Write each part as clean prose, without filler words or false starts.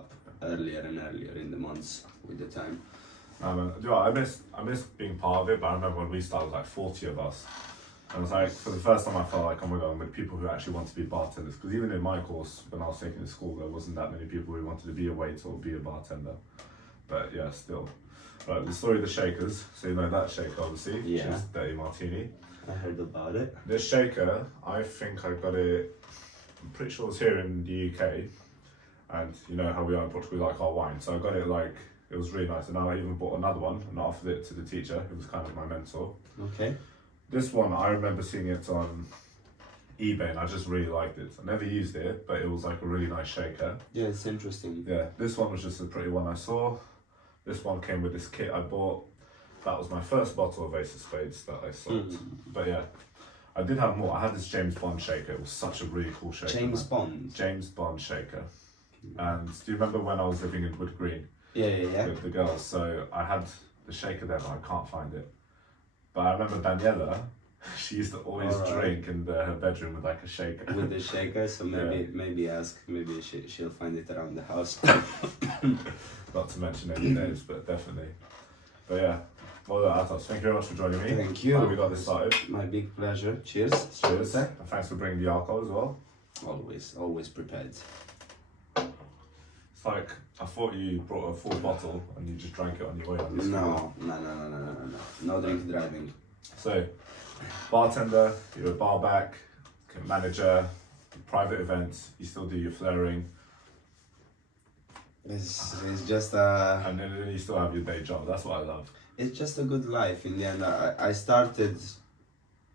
up earlier and earlier in the months with the time. Do you know what, I miss being part of it, but I remember when we started, it was like 40 of us. And it was like, for the first time I felt like, oh my god, I'm with people who actually want to be bartenders. Because even in my course, when I was taking it to school, there wasn't that many people who wanted to be a waiter or be a bartender. But yeah, still. Right, the story of the shakers. So you know that shaker, obviously, which is Dirty Martini. I heard about it. This shaker, I think I got it, I'm pretty sure it was here in the UK. And you know how we are in Portugal, we like our wine. So I got it like, it was really nice. And I even bought another one and I offered it to the teacher, who was kind of my mentor. Okay. This one, I remember seeing it on eBay and I just really liked it. I never used it, but it was like a really nice shaker. Yeah, it's interesting. Yeah, this one was just a pretty one I saw. This one came with this kit I bought. That was my first bottle of Ace of Spades that I sold. But yeah, I did have more. I had this James Bond shaker. It was such a really cool shaker. James Bond? James Bond shaker. And do you remember when I was living in Wood Green? Yeah. With the girls. So I had the shaker there, but I can't find it. But I remember Daniela, she used to always drink in her bedroom with like a shaker. With the shaker, so maybe ask, maybe she'll find it around the house. Not to mention any names, but definitely. But yeah, well done, Athos. Thank you very much for joining me. Thank you. We got this started. My big pleasure. Cheers. Cheers. And thanks for bringing the alcohol as well. Always prepared. It's like, I thought you brought a full bottle and you just drank it on your way on this. No. No drink driving. So, bartender, you're a bar back, manager, private events, you still do your flaring. It's just a... And then you still have your day job, that's what I love. It's just a good life. In the end, I started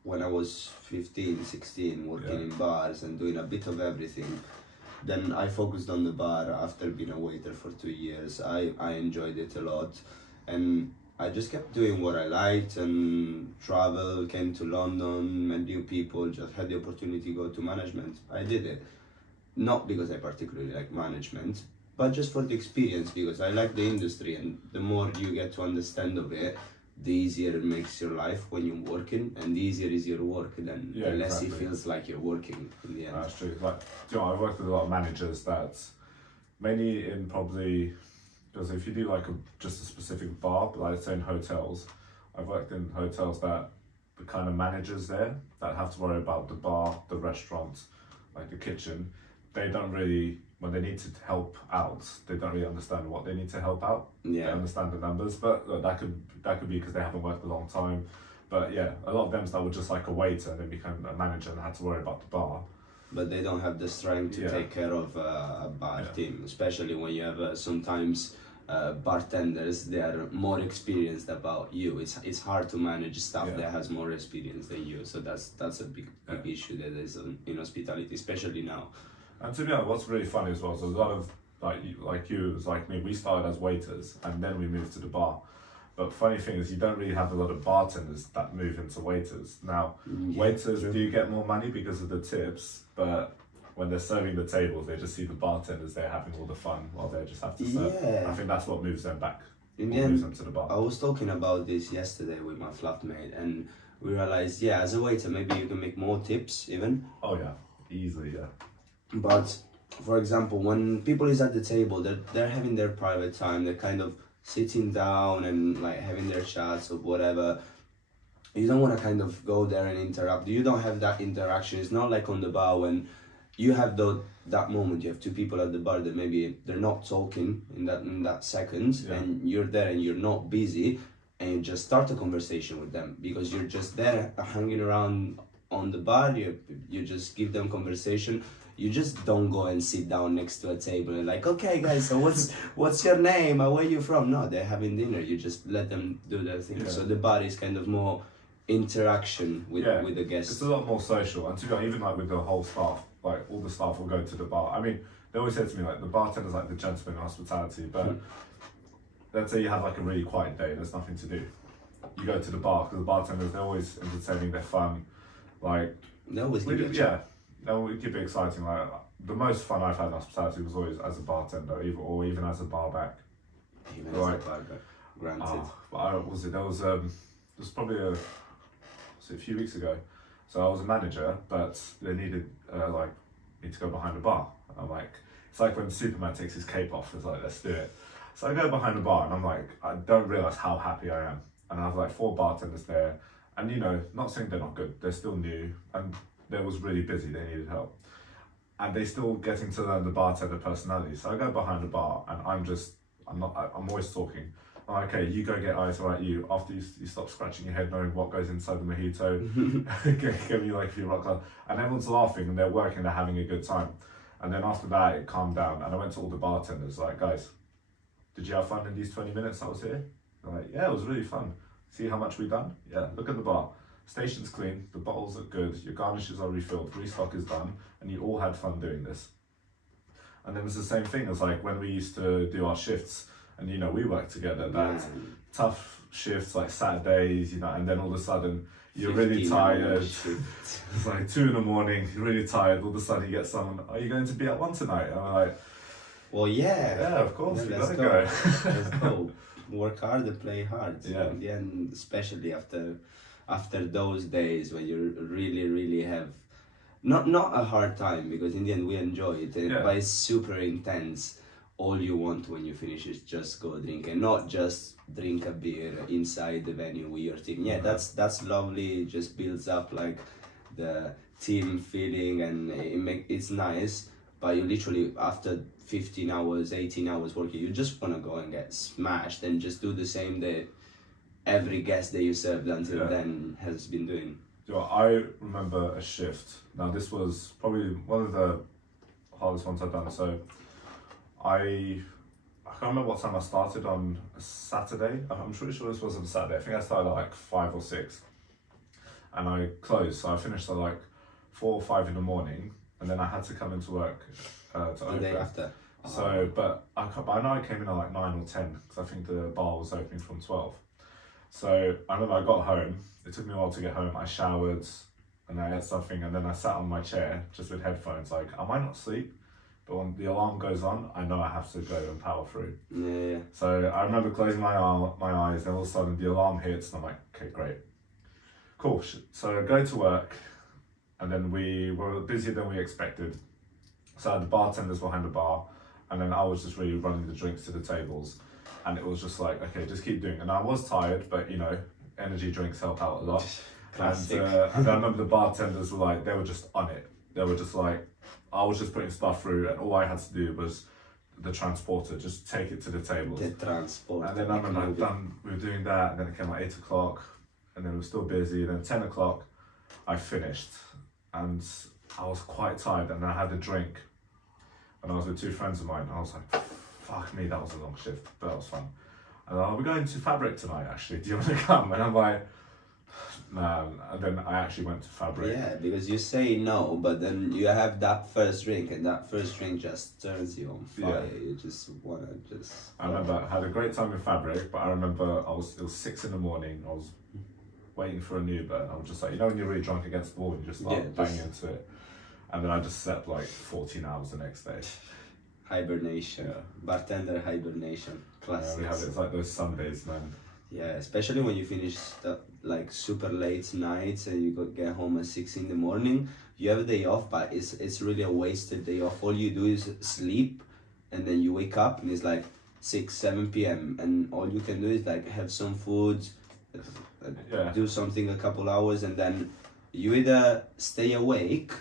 when I was 15, 16, working in bars and doing a bit of everything. Then I focused on the bar after being a waiter for 2 years. I enjoyed it a lot. And I just kept doing what I liked and travel, came to London, met new people, just had the opportunity to go to management. I did it. Not because I particularly like management, but just for the experience, because I like the industry, and the more you get to understand of it, the easier it makes your life when you're working, and the easier is your work, then the less it feels like you're working in the end. That's true. Like, you know, I've worked with a lot of managers that mainly in probably, because if you do like just a specific bar, but like say in hotels, I've worked in hotels that the kind of managers there that have to worry about the bar, the restaurant, like the kitchen, they don't really, when they need to help out, they don't really understand what they need to help out. Yeah. They understand the numbers, but that could be because they haven't worked a long time. But yeah, a lot of them that were just like a waiter and then became a manager and had to worry about the bar. But they don't have the strength to take care of a bar team, especially when you have sometimes bartenders, they are more experienced about you. It's hard to manage staff that has more experience than you, so that's a big issue that is in hospitality, especially now. And to be honest, what's really funny as well is a lot of like you, it was like me, we started as waiters and then we moved to the bar. But funny thing is, you don't really have a lot of bartenders that move into waiters. Now, waiters do get more money because of the tips, but when they're serving the tables, they just see the bartenders there having all the fun while they just have to serve. I think that's what moves them back. In the end, moves them to the bar. I was talking about this yesterday with my flatmate, and we realized, as a waiter, maybe you can make more tips even. Oh yeah, easily, yeah. But for example, when people is at the table, they're having their private time, they're kind of sitting down and like having their chats or whatever. You don't want to kind of go there and interrupt. You don't have that interaction. It's not like on the bar when you have that moment. You have two people at the bar that maybe they're not talking in that second, and you're there and you're not busy, and you just start a conversation with them because you're just there hanging around on the bar. You just give them conversation. You just don't go and sit down next to a table and like, okay guys, so what's your name? Where are you from? No, they're having dinner. You just let them do their thing. Yeah. So the bar is kind of more interaction with the guests. It's a lot more social, and to be honest, even like with the whole staff, like all the staff will go to the bar. I mean, they always say to me like the bartender's like the gentleman in hospitality, but let's say you have like a really quiet day, there's nothing to do. You go to the bar because the bartenders, they're always entertaining, they're fun, like they always keep we keep it exciting. Like the most fun I've had in hospitality was always as a bartender, even as a bar back. Even as a bar back, granted. There was probably a few weeks ago. So I was a manager, but they needed me to go behind the bar. And I'm like, It's like when Superman takes his cape off. It's like, let's do it. So I go behind the bar and I'm like, I don't realise how happy I am. And I have like 4 bartenders there. And you know, not saying they're not good, they're still new. And they was really busy, they needed help. And they still getting to learn the bartender personality. So I go behind the bar and I'm always talking. I'm like, okay, you go get eyes right, you. After you stop scratching your head knowing what goes inside the mojito, give me like a few rock club. And everyone's laughing and they're working, they're having a good time. And then after that, it calmed down. And I went to all the bartenders, like, guys, did you have fun in these 20 minutes I was here? They're like, yeah, it was really fun. See how much we done? Yeah, look at the bar. Station's clean, the bottles look good, your garnishes are refilled, restock is done, and you all had fun doing this. And then it's the same thing as like when we used to do our shifts, and you know, we worked together, that tough shifts like Saturdays, you know, and then all of a sudden you're really tired. It's like 2 a.m, you're really tired, all of a sudden you get someone, are you going to be at 1 tonight? And I'm like, well, yeah, of course, we let's gotta go. Let's go. Work hard and play hard. Yeah. In the end, especially after those days when you really have not a hard time, because in the end we enjoy it, but it's super intense. All you want when you finish is just go drink, and not just drink a beer inside the venue with your team. Yeah, that's lovely. It just builds up like the team feeling, and it's nice. But you literally, after 15 hours, 18 hours working, you just want to go and get smashed and just do the same that every guest that you served until then has been doing. You know, I remember a shift. Now this was probably one of the hardest ones I've done. So I can't remember what time I started on a Saturday. I'm pretty sure this was on a Saturday. I think I started at like 5 or 6. And I closed, so I finished at like 4 or 5 in the morning. And then I had to come into work to open. The day after. So, but I know I came in at like 9 or 10, because I think the bar was opening from 12. So I remember I got home, it took me a while to get home, I showered and I ate something, and then I sat on my chair just with headphones, like, I might not sleep, but when the alarm goes on, I know I have to go and power through. Yeah. So I remember closing my eyes, and all of a sudden the alarm hits, and I'm like, okay, great. Cool, so I go to work, and then we were busier than we expected. So I had the bartenders behind the bar, and then I was just really running the drinks to the tables. And it was just like, okay, just keep doing it. And I was tired, but you know, energy drinks help out a lot. And I remember the bartenders were like, they were just on it. They were just like, I was just putting stuff through, and all I had to do was the transporter, just take it to the tables. The transport. And then I remember we were doing that, and then it came like 8 o'clock, and then we were still busy. And then 10 o'clock, I finished. And I was quite tired, and I had a drink. And I was with 2 friends of mine. I was like, fuck me, that was a long shift, but that was fun. And we're going to Fabric tonight, actually. Do you want to come? And I'm like, man. And then I actually went to Fabric. Yeah, because you say no, but then you have that first drink, and that first drink just turns you on fire. Yeah. You just wanna just. I remember I had a great time in Fabric, but I remember it was 6 in the morning. I was waiting for an Uber, and I was just like, you know, when you're really drunk against the wall, and you just start banging into it. And then I just slept like 14 hours the next day. Hibernation, bartender hibernation, classics. Yeah, we have it. It's like those Sundays, man. Yeah, especially when you finish like super late nights and you get home at 6 in the morning. You have a day off, but it's really a wasted day off. All you do is sleep, and then you wake up and it's like 6-7 p.m. and all you can do is like have some food, do something a couple hours, and then you either stay awake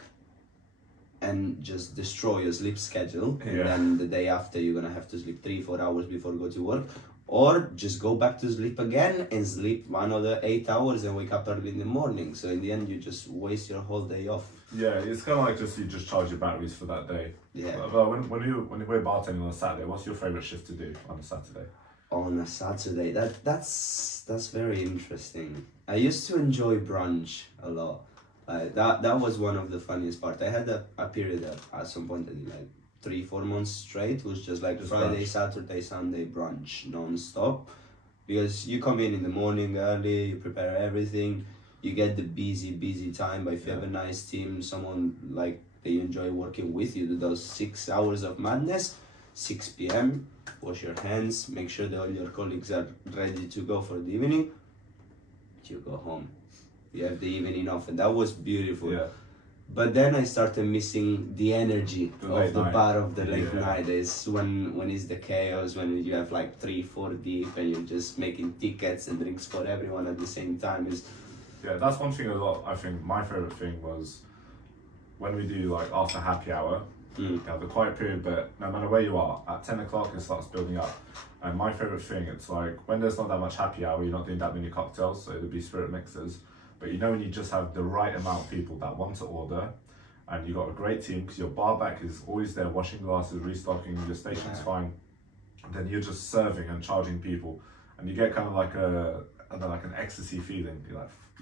and just destroy your sleep schedule, and then the day after you're gonna have to sleep 3-4 hours before you go to work, or just go back to sleep again and sleep another 8 hours and wake up early in the morning. So in the end you just waste your whole day off. Yeah, it's kind of like you just charge your batteries for that day. Yeah. But when we're bartending on a Saturday, what's your favourite shift to do on a Saturday? On a Saturday, that's very interesting. I used to enjoy brunch a lot. That was one of the funniest part. I had a period at some point in like 3-4 months straight was just like Friday, brunch. Saturday, Sunday brunch non-stop, because you come in the morning early, you prepare everything, you get the busy time. But if you have a nice team, someone like they enjoy working with you, do those 6 hours of madness. 6 p.m. wash your hands, make sure that all your colleagues are ready to go for the evening. You go home. You have the evening off, and that was beautiful. Yeah. But then I started missing the energy The of late the night. bar of the late Yeah. night. It's when it's the chaos, when you have like 3-4 deep and you're just making tickets and drinks for everyone at the same time. Is Yeah, that's one thing a lot. I think my favorite thing was when we do like after happy hour. You have the quiet period, but no matter where you are, at 10 o'clock it starts building up. And my favorite thing, it's like when there's not that much happy hour, you're not doing that many cocktails, so it'll be spirit mixers. But you know when you just have the right amount of people that want to order, and you got a great team because your bar back is always there, washing glasses, restocking, your station's fine. And then you're just serving and charging people, and you get kind of like like an ecstasy feeling.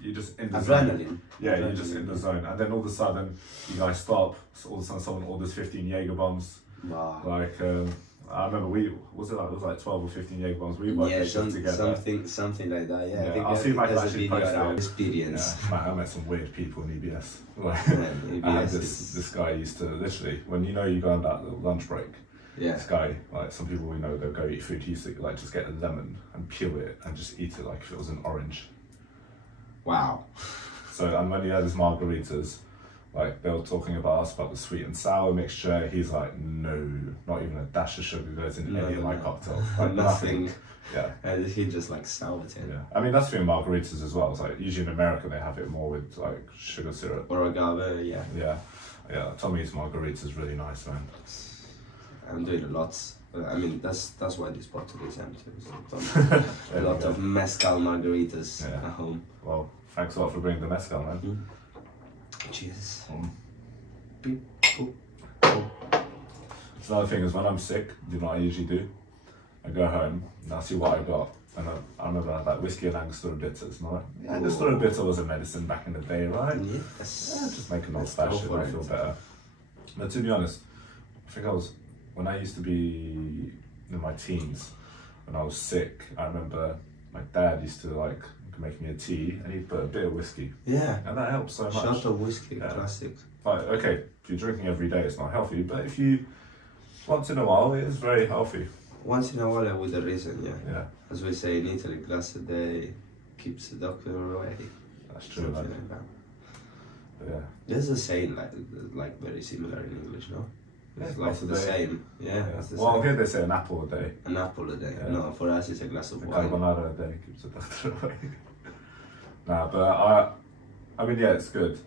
You're just in the zone. adrenaline. Yeah, you're just in the zone, and then all of a sudden you guys stop. So all of a sudden someone orders 15 Jaeger bombs. Wow. Like I remember it was like 12 or 15 Jaeger bombs. We worked the shift together. Something like that. Yeah, Yeah, I think I'll see if I can there's a actually video post around it. experience. Yeah, man, I met some weird people in EBS. Like, EBS and is- this guy used to literally, when you go on that little lunch break, Yeah. this guy, like some people we know, they'll go eat food. He used to like just get a lemon and peel it and just eat it like if it was an orange. Wow. So, and when he had his margaritas, like they were talking about us about the sweet and sour mixture. He's like, no, not even a dash of sugar goes in any of my cocktails. Like Nothing. Yeah. And he just like soured it. Yeah. I mean, that's for margaritas as well. It's like usually in America they have it more with like sugar syrup. Or agave, yeah. Yeah. Yeah. Tommy's margarita is really nice, man. I'm doing a lot. I mean, that's why this bottle is empty. A lot of mezcal margaritas Yeah. at home. Well, thanks a lot for bringing the mezcal, man. Cheers. Mm. So another thing is when I'm sick, you know what I usually do? I go home and I see what I got. And I remember I had that whiskey and Angostura bitters. And I'm like, yeah, Angostura bitter was a medicine back in the day, right? Yes. Yeah, just make an old Let's go fashioned, for I feel it. better. But to be honest, I think when I used to be in my teens, when I was sick, I remember my dad used to like make me a tea and he'd put a bit of whiskey. Yeah. And that helps so much. Shot of whiskey, Yeah. classic. Like, okay, if you're drinking every day, it's not healthy, but if you, once in a while, it is very healthy. Once in a while with a reason, yeah. Yeah, As we say in Italy, glass a day keeps the doctor away. that's true, Something man. like that. But yeah. There's a saying like very similar in English, no? It's Yeah, like glass a the day. same. Yeah, it's the Well, same. here they say an apple a day. An apple a day. Yeah. No, for us it's a glass of A wine. carbonara a day keeps the doctor away. Nah, but I mean, yeah, it's good.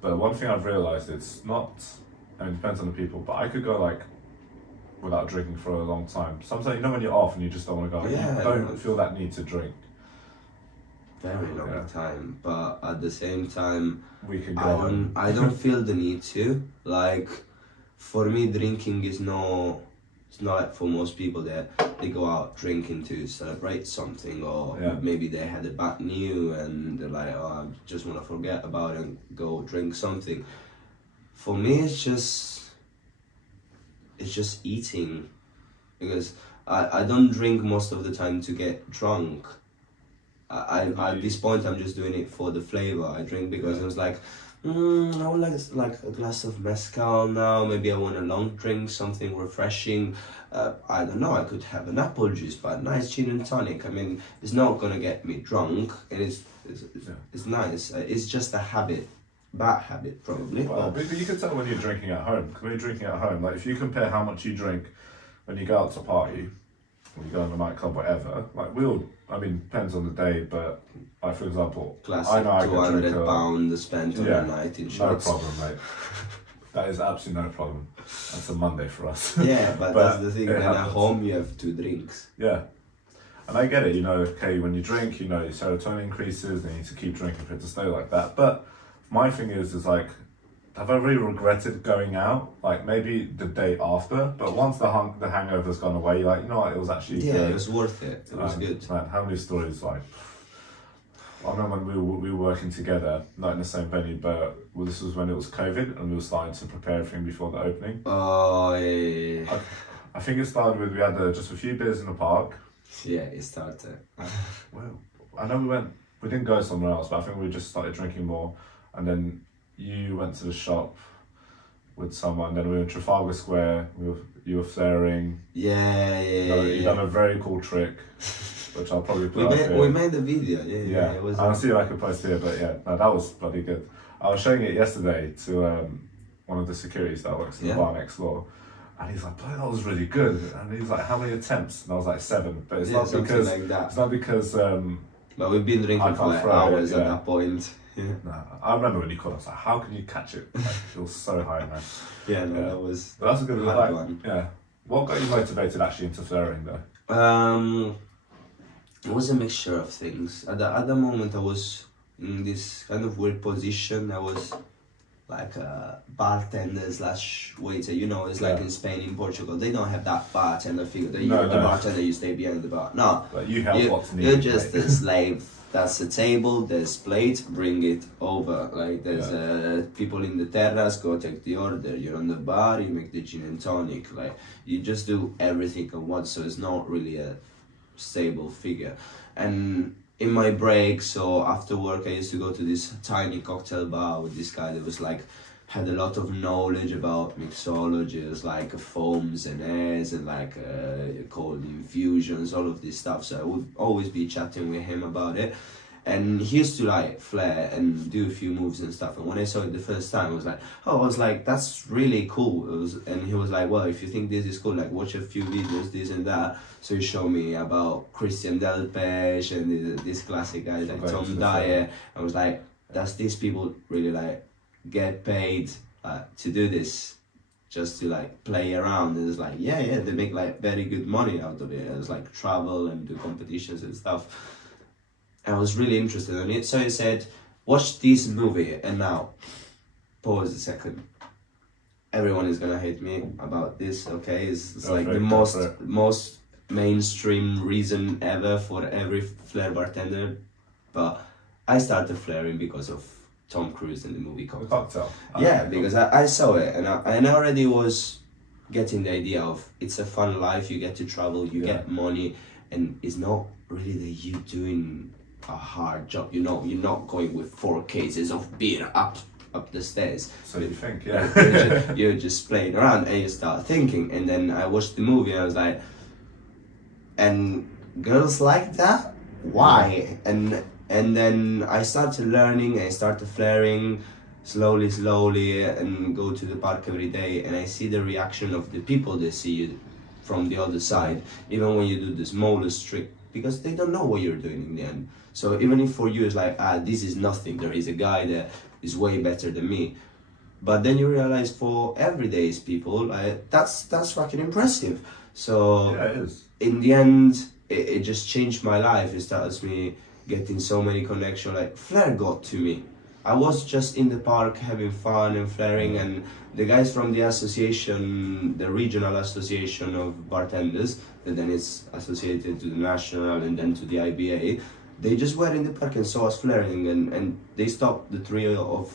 But one thing I've realised, it's not, I mean, it depends on the people, but I could go like without drinking for a long time. Sometimes, you know, when you're off and you just don't want to go, Yeah, you don't feel that need to drink. Very long Yeah. time, but at the same time, We can go on. I don't feel the need to. Like, for me, drinking is it's not like for most people that they go out drinking to celebrate something, or Yeah. maybe they had a bad news and they're like, oh, I just want to forget about it and go drink something. For me, it's just eating, because I don't drink most of the time to get drunk. At this point, I'm just doing it for the flavor. I drink because I was like, I would like a glass of mezcal now. Maybe I want a long drink, something refreshing. I don't know. I could have an apple juice, but nice gin and tonic. I mean, it's not gonna get me drunk, and it's nice. It's just a habit, bad habit probably. Well, but but you can tell when you're drinking at home. 'Cause when you're drinking at home, like if you compare how much you drink when you go out to party, when you go in a nightclub, whatever, like I mean, depends on the day, but like for example, classic I know I could 200 drink pound spent on Yeah, a night in no shots. problem, mate. That is absolutely no problem. That's a Monday for us. Yeah, but that's the thing. it Then at happens. home you have 2 drinks. Yeah. And I get it, you know, okay, when you drink, you know, your serotonin increases and you need to keep drinking for it to stay like that. But my thing is like, have I really regretted going out? Like maybe the day after, but once the hangover's gone away, you're like, you know what, it was actually Yeah, good. it was worth it. It was good. Man, how many stories like, I remember when we were working together, not in the same venue, but this was when it was COVID and we were starting to prepare everything before the opening. Oh, yeah. I think it started with, we had just a few beers in the park. Yeah, it started. Well, I know we didn't go somewhere else, but I think we just started drinking more. And then you went to the shop with someone, then we were in Trafalgar Square, you were flaring. Yeah. You done a very cool trick, which I'll probably put up here. We made a video, yeah. It was I'll see if I can post here, but yeah, no, that was bloody good. I was showing it yesterday to one of the securities that works in the bar next door. And he's like, that was really good. And he's like, how many attempts? And I was like, 7. But it's not because like that. It's not because but we've been drinking for like hours at that point. Yeah. Nah, I remember when you called, I was like, how can you catch it? Like, it was so high, man. Yeah, no, that was. But that's a good hard one. Yeah. What got you motivated actually into flaring though? It was a mixture of things. At the moment, I was in this kind of weird position. I was like a bartender slash waiter. You know, it's like in Spain, in Portugal, they don't have that bartender figure. The bartender, you stay behind the bar. No, but you help what's needed. You're just a slave. That's a table, there's plate, bring it over. Like there's people in the terrace, go take the order. You're on the bar, you make the gin and tonic. Like you just do everything at once, so it's not really a stable figure. And in my breaks or after work, I used to go to this tiny cocktail bar with this guy that was like had a lot of knowledge about mixologies, like foams and airs and like cold infusions, all of this stuff. So I would always be chatting with him about it. And he used to like flare and do a few moves and stuff. And when I saw it the first time, I was like, that's really cool. And he was like, well, if you think this is cool, like watch a few videos, this and that. So he showed me about Christian Delpech and this classic guy like Tom Dyer. I was like, does these people really like get paid to do this just to like play around? And it's like yeah they make like very good money out of it. It's like travel and do competitions and stuff. And I was really interested in it, so he said, watch this movie. And now pause a second, everyone is gonna hate me about this, okay? It's like the most mainstream reason ever for every flair bartender, but I started flaring because of Tom Cruise in the movie Cocktail. Yeah, because I saw it and I already was getting the idea of it's a fun life, you get to travel, you get money, and it's not really that you doing a hard job, you know, you're not going with 4 cases of beer up the stairs. So you think, yeah. you're just playing around and you start thinking. And then I watched the movie and I was like, and girls like that? Why? And then I started learning, I started flaring slowly and go to the park every day, and I see the reaction of the people that see you from the other side, even when you do the smallest trick, because they don't know what you're doing in the end. So even if for you it's like, this is nothing, there is a guy that is way better than me. But then you realize for everyday's people, that's fucking impressive. So yeah, it is. In the end, it just changed my life. It starts me getting so many connections. Like flair got to me. I was just in the park having fun and flaring, and the guys from the association, the regional association of bartenders, that then it's associated to the national and then to the IBA, they just were in the park and saw us flaring, and they stopped the trio of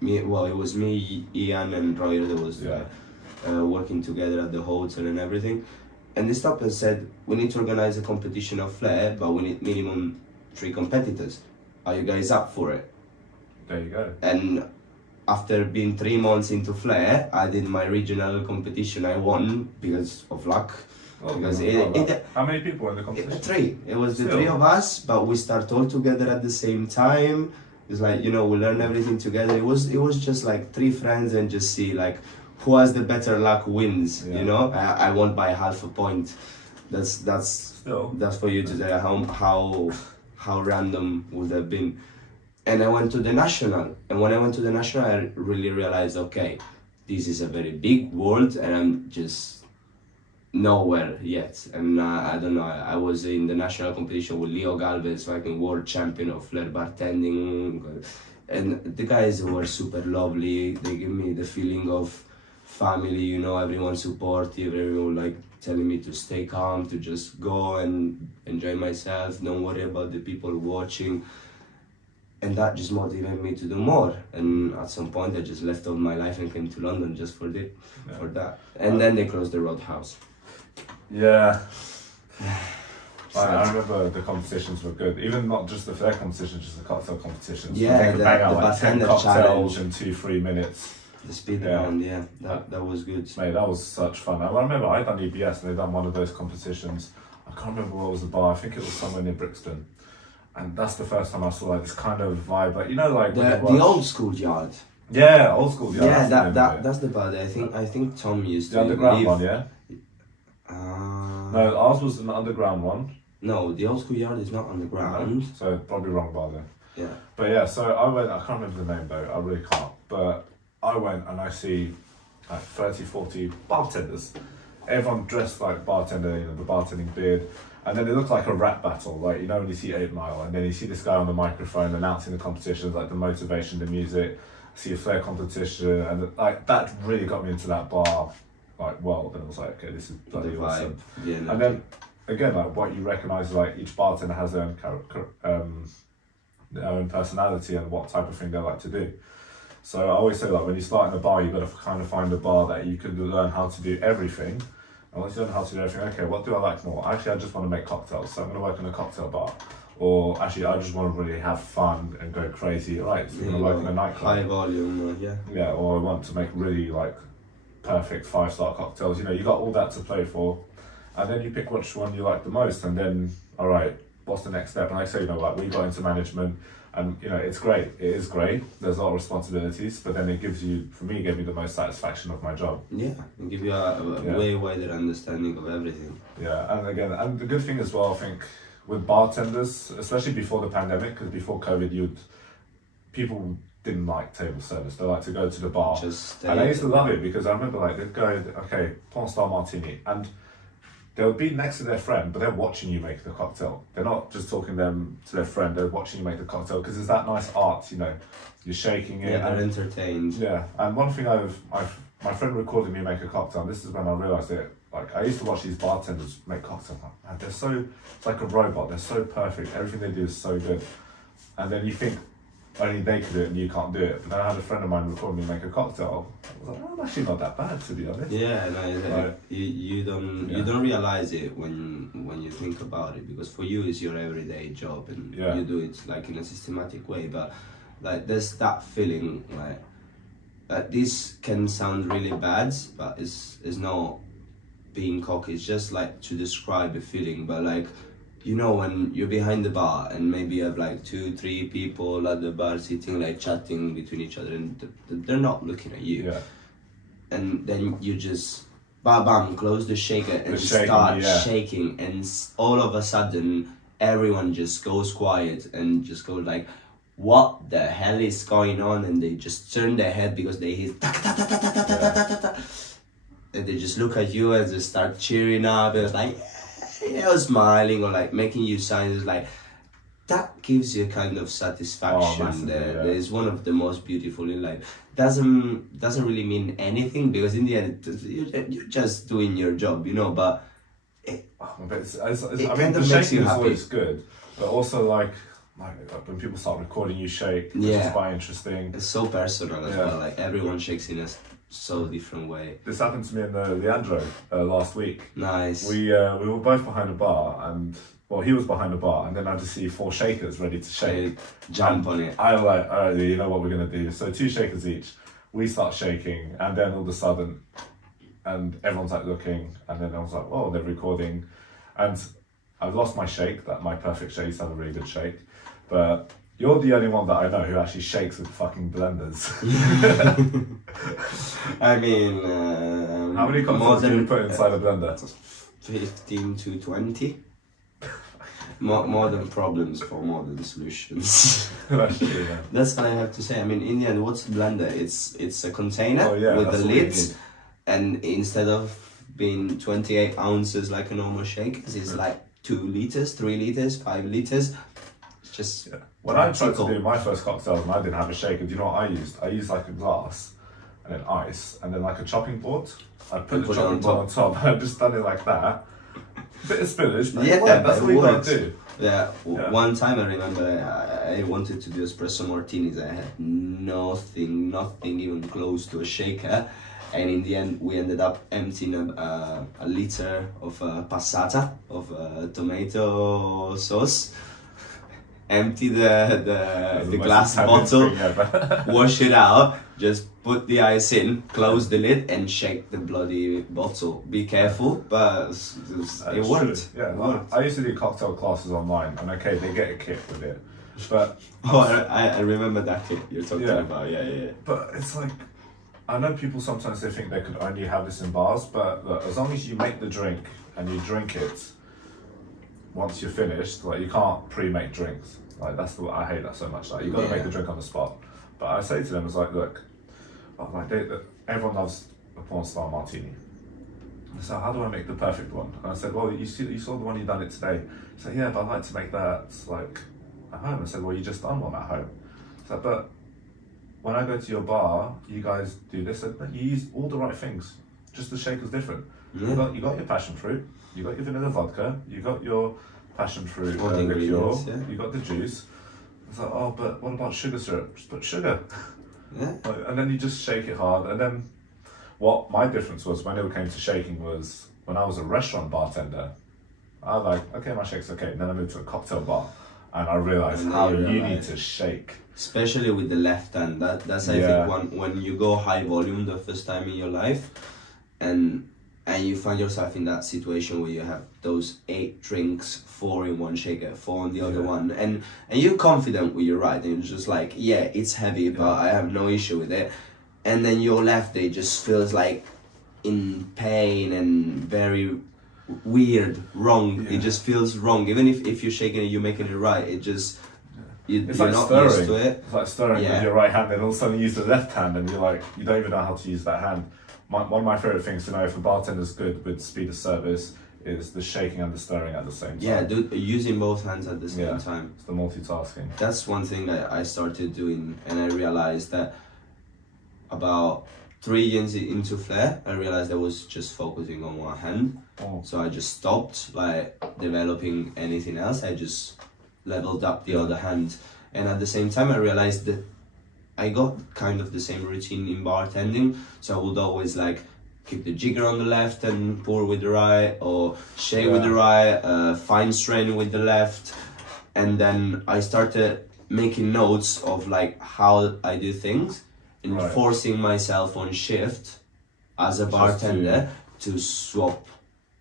me. Well, it was me, Ian, and Royer that was working together at the hotel and everything. And they stopped and said, we need to organize a competition of flair, but we need minimum 3 competitors. Are you guys up for it? There you go. And after being 3 months into flair, I did my regional competition. I won because of luck. Oh, because how many people were in the competition? 3. It was the 3 of us, but we start all together at the same time. It's like, you know, we learn everything together. It was just like 3 friends and just see like who has the better luck wins. You know, I won by half a point. That's for you to tell how random would have been. And I went to the national, and when I went to the national, I really realized, okay, this is a very big world, and I'm just nowhere yet. And I don't know, I was in the national competition with Leo Galvez, fucking world champion of flair bartending, and the guys were super lovely. They gave me the feeling of family, you know, everyone supportive, everyone like telling me to stay calm, to just go and enjoy myself, don't worry about the people watching. And that just motivated me to do more. And at some point I just left all my life and came to London just for that. And then they closed the Roadhouse. Yeah. I remember the competitions were good. Even not just the flair competitions, just the cocktail competitions. Yeah, the bartender cocktails challenge. in 2-3 minutes. The speed round, that was good. Mate, that was such fun. I remember I'd done EBS and they'd done one of those competitions. I can't remember what was the bar. I think it was somewhere near Brixton. and that's the first time I saw like this kind of vibe, like you know, like when you The watch- old school yard. yeah, old school, yeah, Yeah, that's the name of it. that's the bar. I think Tom used The to underground live. one, yeah. No, ours was an underground one. No, the old school yard is not underground. So probably wrong bar then. Yeah. But yeah, so I went, I can't remember the name though, I really can't. But I went and I see like 30, 40 bartenders. Everyone dressed like bartender, you know, the bartending beard. And then it looked like a rap battle, like, you know, when you see 8 Mile and then you see this guy on the microphone announcing the competitions, like the motivation, the music, see a flair competition. And like that really got me into that bar like world. And I was like, okay, this is The bloody awesome. vibe. Yeah. And then again, like what you recognise is like each bartender has their own their own personality and what type of thing they like to do. So I always say like when you start in a bar, you've got to kind of find a bar that you can learn how to do everything. And once you learn how to do everything, okay, what do I like more? Actually, I just want to make cocktails, so I'm going to work in a cocktail bar. Or actually, I just want to really have fun and go crazy. Right, so I'm going to work in a nightclub. High volume. Yeah. Yeah, or I want to make really like perfect 5-star cocktails. You know, you got all that to play for, and then you pick which one you like the most, and then all right, what's the next step? And I say, you know, like we got into management, and you know, it's great. It is great. There's a lot of responsibilities, but then it gives you, for me, it gave me the most satisfaction of my job. Yeah, and give you a Yeah. way wider understanding of everything. Yeah, and again, and the good thing as well, I think, with bartenders, especially before the pandemic, because before COVID, people didn't like table service. They like to go to the bar. Just And I used to love it because I remember like they'd go, okay, porn star martini, and they'll be next to their friend, but they're watching you make the cocktail. They're not just talking them to their friend, they're watching you make the cocktail because it's that nice art, you know, you're shaking it. Yeah, they're and, entertained. yeah, and one thing my friend recorded me make a cocktail, and this is when I realised it. Like I used to watch these bartenders make cocktails, and they're so, it's like a robot, they're so perfect, everything they do is so good. And then you think, only they could do it and you can't do it. But then I had a friend of mine record me make a cocktail. I was like, oh, I'm actually not that bad, to be honest. Yeah, no, Right. you Yeah. don't realize it when you think about it, because for you it's your everyday job and Yeah. you do it like in a systematic way. But like there's that feeling like this can sound really bad, but it's not being cocky. It's just like to describe a feeling, but like. You know, when you're behind the bar and maybe you have like 2-3 people at the bar sitting like chatting between each other and they're not looking at you. Yeah. And then you just bam, close the shaker and shaking, start yeah. shaking, and all of a sudden everyone just goes quiet and just goes like, what the hell is going on? And they just turn their head because they hear and they just look at you and they start cheering up and it's like, yeah, or smiling or like making you signs. Like that gives you a kind of satisfaction. massively, That yeah. is one of the most beautiful in life. Doesn't really mean anything because in the end you're just doing your job, you know. But But I It mean, kind the of makes shaking you is happy. always good, but also like when people start recording you shake, which Yeah. is quite interesting. it's so personal as Yeah. well. Like everyone shakes in a so different way. This happened to me and Leandro last week. Nice. We were both behind a bar, and well, he was behind a bar, and then I just see 4 shakers ready to shake. Jump And on it. I was like, all right, you know what we're gonna do. So 2 shakers each. We start shaking, and then all of a sudden, and everyone's like looking, and then I was like, oh, they're recording, and I've lost my shake. That my perfect shake. Used to have a really good shake, but you're the only one that I know who actually shakes with fucking blenders. I mean, How many cocktails do you put inside a blender? 15 to 20. Modern problems for modern solutions. That's true, yeah. That's what I have to say. I mean, in the end, what's a blender? It's a container Oh, yeah, with that's the all you lids, need. and instead of being 28 ounces like a normal shake, it's like 2 liters, 3 liters, 5 liters. It's just Yeah. When I tried to practical. do my first cocktails and I didn't have a shaker, do you know what I used? I used like a glass and then ice and then like a chopping board. I put And the put it chopping on board on top. I've just done it like that. Bit of spillage, but Yeah, that's but all it you gotta works. do. Yeah, Yeah. one time I remember I wanted to do espresso martinis. I had nothing even close to a shaker, and in the end we ended up emptying a liter of passata of tomato sauce, empty That's the most glass Italian bottle, thing ever. wash it out, just put the ice in, close the lid, and shake the bloody bottle. Be careful, but it worked. True. Yeah, It like, worked. I used to do cocktail classes online, and okay, they get a kit with it, but Oh, I remember that kit you're talking Yeah. about. Yeah, yeah. but it's like, I know people sometimes they think they could only have this in bars, but look, as long as you make the drink and you drink it once you're finished, like you can't pre-make drinks. Like I hate that so much. Like you got to make the drink on the spot. But I say to them, it's like, look, everyone loves a porn star martini. So how do I make the perfect one? And I said, well, you saw the one you done it today. He said, yeah, but I'd like to make that like at home. I said, well, you just done one at home. So, but when I go to your bar, you guys do this. And you use all the right things. Just the shaker's different. Yeah. You got your passion fruit. You got your vanilla vodka. You got your passion fruit All the liqueur. ingredients, yeah. You got the juice. It's like, oh, but what about sugar syrup? Just put sugar. Yeah. And then you just shake it hard. And then what my difference was when it came to shaking was when I was a restaurant bartender, I was like, okay, my shake's okay. And then I moved to a cocktail bar and I realized And how then you you need realize. to shake. Especially with the left hand. That's I Yeah. think when you go high volume the first time in your life, and you find yourself in that situation where you have those 8 drinks, 4 in one shaker, 4 in the other Yeah. one, and you're confident with your right, and you're just like, yeah, it's heavy, but I have no issue with it. And then your left day just feels like in pain and very weird, wrong. Yeah. It just feels wrong. Even if you're shaking it, you're making it right. It just It's you're like not stirring. used to it. It's like stirring Yeah. with your right hand, and all of a sudden you use the left hand, and you're like, you don't even know how to use that hand. One of my favorite things to know if a bartender's good with speed of service is the shaking and the stirring at the same time. Yeah, using both hands at the same Yeah. time. It's the multitasking. That's one thing I started doing, and I realized that about 3 years into Flair, I realized I was just focusing on one hand. Oh. So I just stopped like developing anything else. I just leveled up the other hand, and at the same time I realized that I got kind of the same routine in bartending. So I would always like keep the jigger on the left and pour with the right, or shake with the right, fine strain with the left, and then I started making notes of like how I do things and Right. forcing myself on shift as a bartender to swap.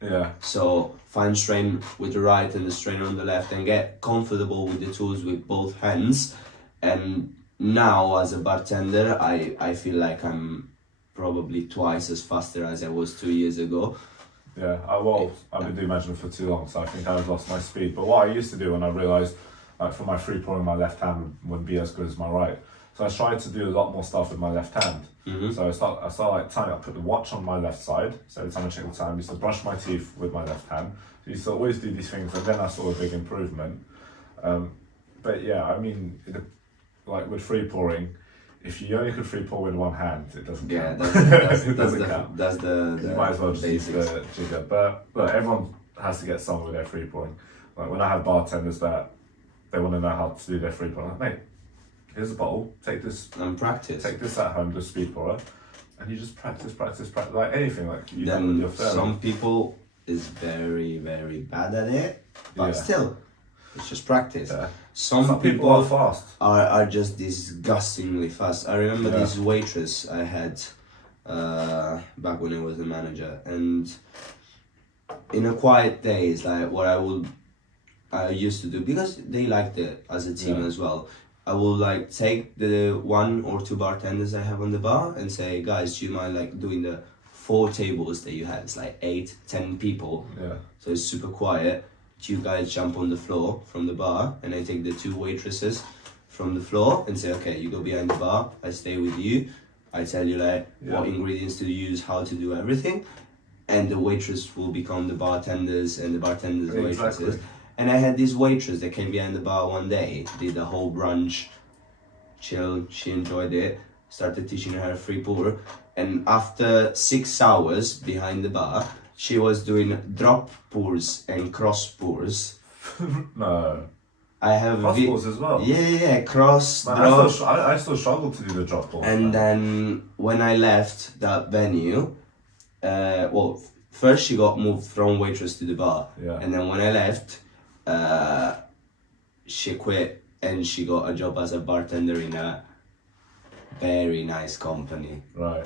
Yeah. So fine strain with the right and the strain on the left, and get comfortable with the tools with both hands. And now as a bartender, I feel like I'm probably twice as faster as I was 2 years ago. Yeah, I've been doing management for too long, so I think I've lost my speed. But what I used to do when I realised, like for my free pouring, my left hand wouldn't be as good as my right. So I tried to do a lot more stuff with my left hand. Mm-hmm. So I start like tying up, put the watch on my left side. So every time I check the time, I used to brush my teeth with my left hand. So you used to always do these things, and then I saw a big improvement. But yeah, I mean, like with free pouring, if you only could free pour with one hand, it doesn't Yeah, count. that's It doesn't count. the You might as well just use basics. the jigger. But everyone has to get some with their free pouring. Like when I have bartenders that they want to know how to do their free pouring, I'm like, mate, here's a bottle, take this And practice. at home, the speed pourer, and you just practice, like anything like you done with Then your flair. some people is very, very bad at it, but Yeah. still, it's just practice. Yeah. Some people are fast. are just disgustingly fast. I remember Yeah. this waitress I had back when I was a manager, and in a quiet days, like what I used to do, because they liked it as a team Yeah. as well. I will like take the 1 or 2 bartenders I have on the bar and say, guys, do you mind like doing the 4 tables that you have? It's like 8, 10 people, Yeah. so it's super quiet. You guys jump on the floor from the bar, and I take the 2 waitresses from the floor and say, okay, you go behind the bar, I stay with you, I tell you like what ingredients to use, how to do everything, and the waitress will become the bartenders and the bartenders the waitresses. Exactly. And I had this waitress that came behind the bar one day, did the whole brunch, chill, she enjoyed it, started teaching her free pour, and after 6 hours behind the bar, she was doing drop pours and cross pours. No. I have Cross pours as well. Yeah, cross, Man, drop. I still struggle to do the drop ball. And then when I left that venue, first she got moved from waitress to the bar. Yeah. And then when I left, she quit and she got a job as a bartender in a very nice company. Right.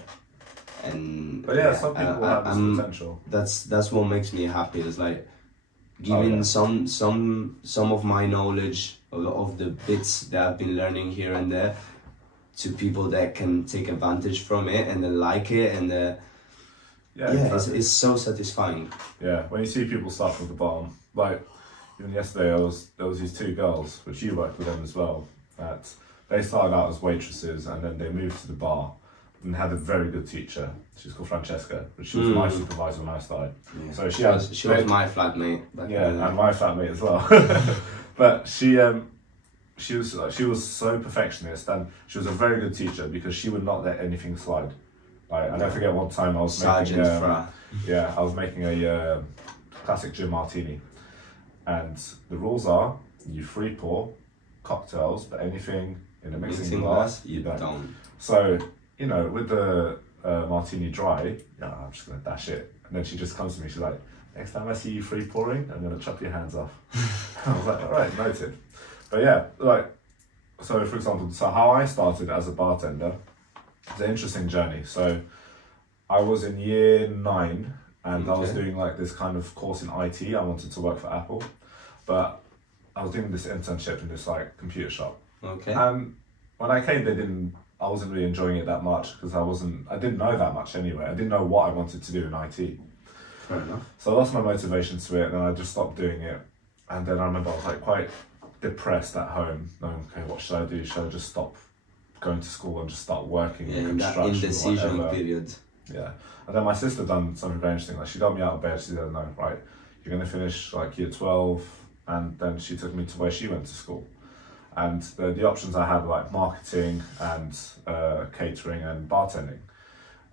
And But yeah, some people have this potential. That's what makes me happy. It's like giving some of my knowledge of the bits that I've been learning here and there to people that can take advantage from it and then like it, and Exactly. it's so satisfying. Yeah, when you see people start from the bottom, like even yesterday, there was these two girls, which you worked with them as well. That they started out as waitresses and then they moved to the bar and had a very good teacher. She's called Francesca, but she was my supervisor when I started. Yeah. So she was my flatmate. and my flatmate as well. But she was so perfectionist, and she was a very good teacher because she would not let anything slide. Like, I never forget one time I was making a classic gin martini, and the rules are you free pour cocktails, but anything in a mixing glass you don't. So, you know, with the martini dry, I'm just gonna dash it. And then she just comes to me, she's like, next time I see you free pouring, I'm gonna chop your hands off. I was like, all right, noted. But yeah, like, so for example, so how I started as a bartender, it's an interesting journey. So I was in year 9 and I was doing like this kind of course in IT. I wanted to work for Apple, but I was doing this internship in this like computer shop. Okay. And when I came, I wasn't really enjoying it that much because I didn't know that much anyway. I didn't know what I wanted to do in IT. Fair enough. So I lost my motivation to it, and I just stopped doing it. And then I remember I was like quite depressed at home, knowing, okay, what should I do? Should I just stop going to school and just start working in construction? Indecision period. Yeah. And then my sister done something very interesting. Like, she got me out of bed. She said, no, right, you're going to finish like year 12. And then she took me to where she went to school. And the options I had were like marketing and catering and bartending.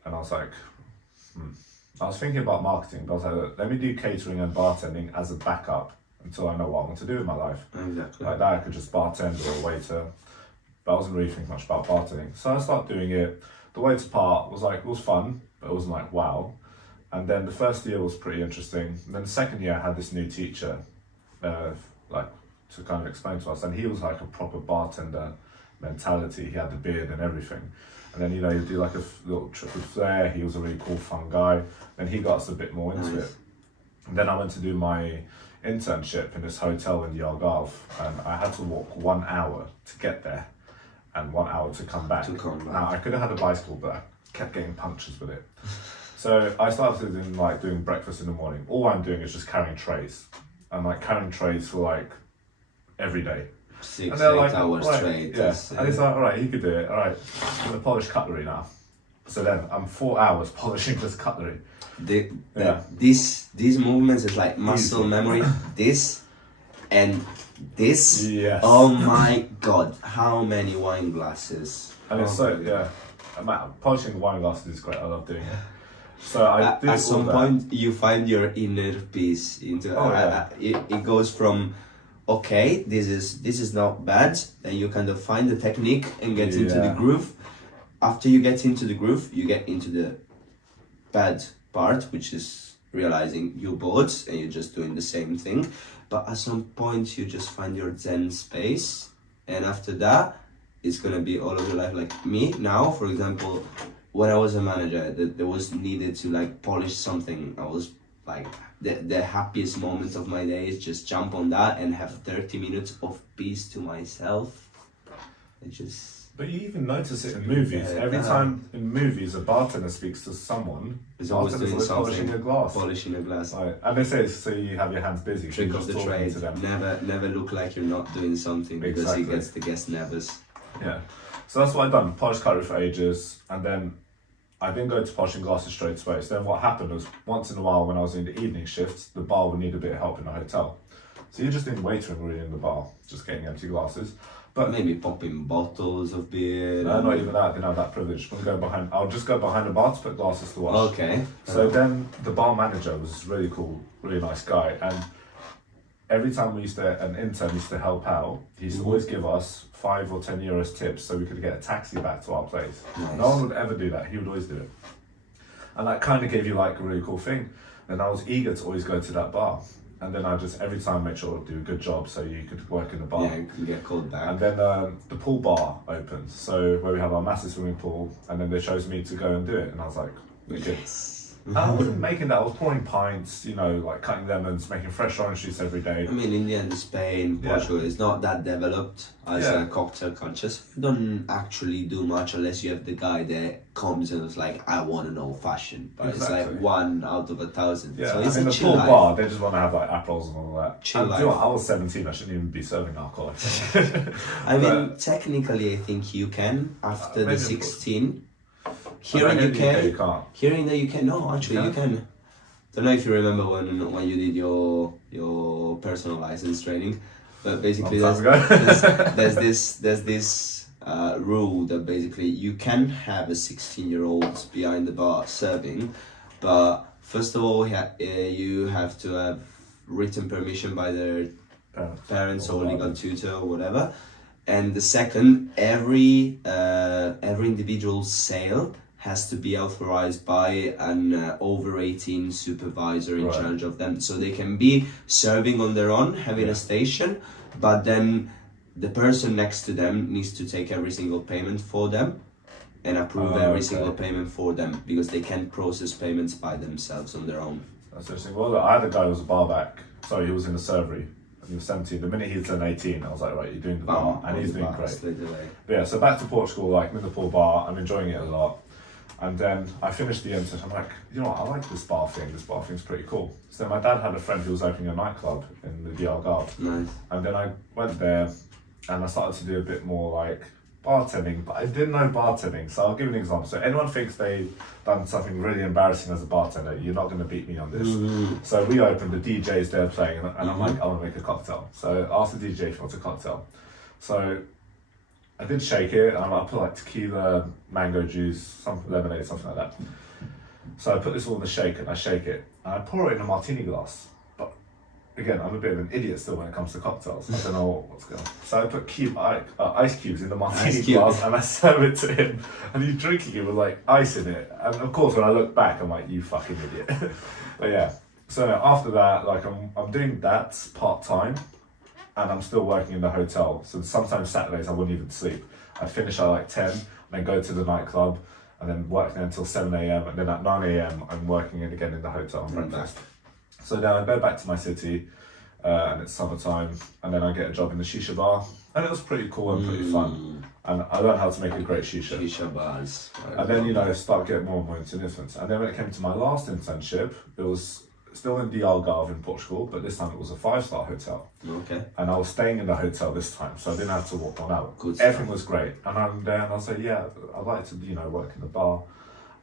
And I was like, I was thinking about marketing, but I was like, let me do catering and bartending as a backup until I know what I want to do in my life. Exactly. Like that, I could just bartend or waiter, but I wasn't really thinking much about bartending. So I started doing it. The waiter part was like, it was fun, but it wasn't like, wow. And then the first year was pretty interesting. And then the second year I had this new teacher, like to kind of explain to us. And he was like a proper bartender mentality. He had the beard and everything. And then, you know, he'd do like a little trip with flair. He was a really cool, fun guy. Then he got us a bit more into it. And then I went to do my internship in this hotel in the Algarve, and I had to walk 1 hour to get there and 1 hour to come back. Now, I could have had a bicycle, but I kept getting punctures with it. So I started doing breakfast in the morning. All I'm doing is just carrying trays. I'm like carrying trays for like every day. 6 hours right, straight. Yeah. And it's like, all right, you could do it. All right, I'm gonna polish cutlery now. So then I'm 4 hours polishing this cutlery. These movements is like muscle memory. This and this. Yes. Oh my god! How many wine glasses? And it's polishing wine glasses is great. I love doing it. So I do at some point you find your inner peace. It goes from, okay, this is not bad. Then you kind of find the technique and get into the groove. After you get into the groove, you get into the bad part, which is realizing you're bored and you're just doing the same thing. But at some point you just find your zen space, and after that it's gonna be all of your life. Like me now, for example, when I was a manager, there was needed to like polish something. I was like, the happiest moment of my day is just jump on that and have 30 minutes of peace to myself. But you even notice it in movies. Every time in movies a bartender speaks to someone, is always doing something, polishing a glass. Polishing a glass. Right. And they say so you have your hands busy. Trick of the trade. Never look like you're not doing something, because it gets the guest nervous. Yeah. So that's what I've done. Polished cutlery for ages, and then I didn't go to polishing glasses straight away. So then what happened was, once in a while when I was in the evening shifts, the bar would need a bit of help in the hotel. So you're just in waitering really in the bar, just getting empty glasses. But maybe popping bottles of beer. No, not even that. I didn't have that privilege. I'll just go behind the bar to put glasses to wash. Okay. So then the bar manager was really cool, really nice guy, and every time an intern used to help out, he used to always give us 5 or 10 euros tips so we could get a taxi back to our place. Nice. No one would ever do that. He would always do it. And that kind of gave you like a really cool thing. And I was eager to always go to that bar. and then I just every time make sure I do a good job so you could work in the bar. Yeah, you can get called back. And then the pool bar opened, so where we have our massive swimming pool, and then they chose me to go and do it, and I was like, wicked. Yes. I wasn't making that. I was pouring pints, you know, like cutting lemons, making fresh orange juice every day. I mean, India, Spain, Portugal, it's not that developed as a cocktail culture. So you don't actually do much unless you have the guy that comes and is like, I want an old fashioned, but it's like 1 out of 1,000. Yeah, so it's I mean, a the chill pool life. bar, they just want to have like Aperols and all that. Chill And do you know life. what, I was 17, I shouldn't even be serving alcohol. I mean, technically, I think you can after the maybe 16. Here But in in the UK you can't. Here in the UK, no, actually you can. Don't know if you remember when you did your personal license training, but basically there's this rule that basically you can have a 16-year-old behind the bar serving, but first of all you have to have written permission by their parents or legal tutor or whatever, and the second, every individual sale has to be authorized by an over 18 supervisor in charge of them, so they can be serving on their own, having a station, but then the person next to them needs to take every single payment for them and approve every single payment for them, because they can't process payments by themselves on their own. That's interesting. Well, look, I had a guy who was a bar back. Sorry, he was in the servery. He was 17. The minute he turned 18, I was like, right, you're doing the bar, and he's doing great. But yeah, so back to Portugal, like I'm in the pool bar, I'm enjoying it a lot. And then I finished the internship. I'm like, you know what, I like this bar thing. This bar thing's pretty cool. So my dad had a friend who was opening a nightclub in the Algarve. Nice. And then I went there and I started to do a bit more like bartending, but I didn't know bartending. So I'll give you an example. So anyone thinks they've done something really embarrassing as a bartender, you're not going to beat me on this. So we opened, the DJ's there playing, and I'm like, I want to make a cocktail. So I asked the DJ if he wants a cocktail. So I did shake it, and I put like tequila, mango juice, some lemonade, something like that. So I put this all in the shaker, and I shake it, and I pour it in a martini glass. But again, I'm a bit of an idiot still when it comes to cocktails. I don't know what's going on. So I put ice cubes in the martini glass, and I serve it to him, and he's drinking it with like ice in it. And of course, when I look back, I'm like, you fucking idiot. But yeah. So after that, like I'm doing that part-time, and I'm still working in the hotel. So sometimes Saturdays I wouldn't even sleep. I'd finish at like 10, and then go to the nightclub, and then work there until 7 a.m. And then at 9 a.m. I'm working again in the hotel on breakfast. So then I go back to my city, and it's summertime, and then I get a job in the shisha bar, and it was pretty cool and pretty fun. And I learned how to make a great shisha. Shisha bars. And then, you know, start getting more and more into influence. And then when it came to my last internship, it was still in the Algarve in Portugal, but this time it was a 5-star hotel. Okay. And I was staying in the hotel this time, so I didn't have to walk one out. Good Everything stuff. was great. And I'm there and I say, yeah, I'd like to, you know, work in the bar.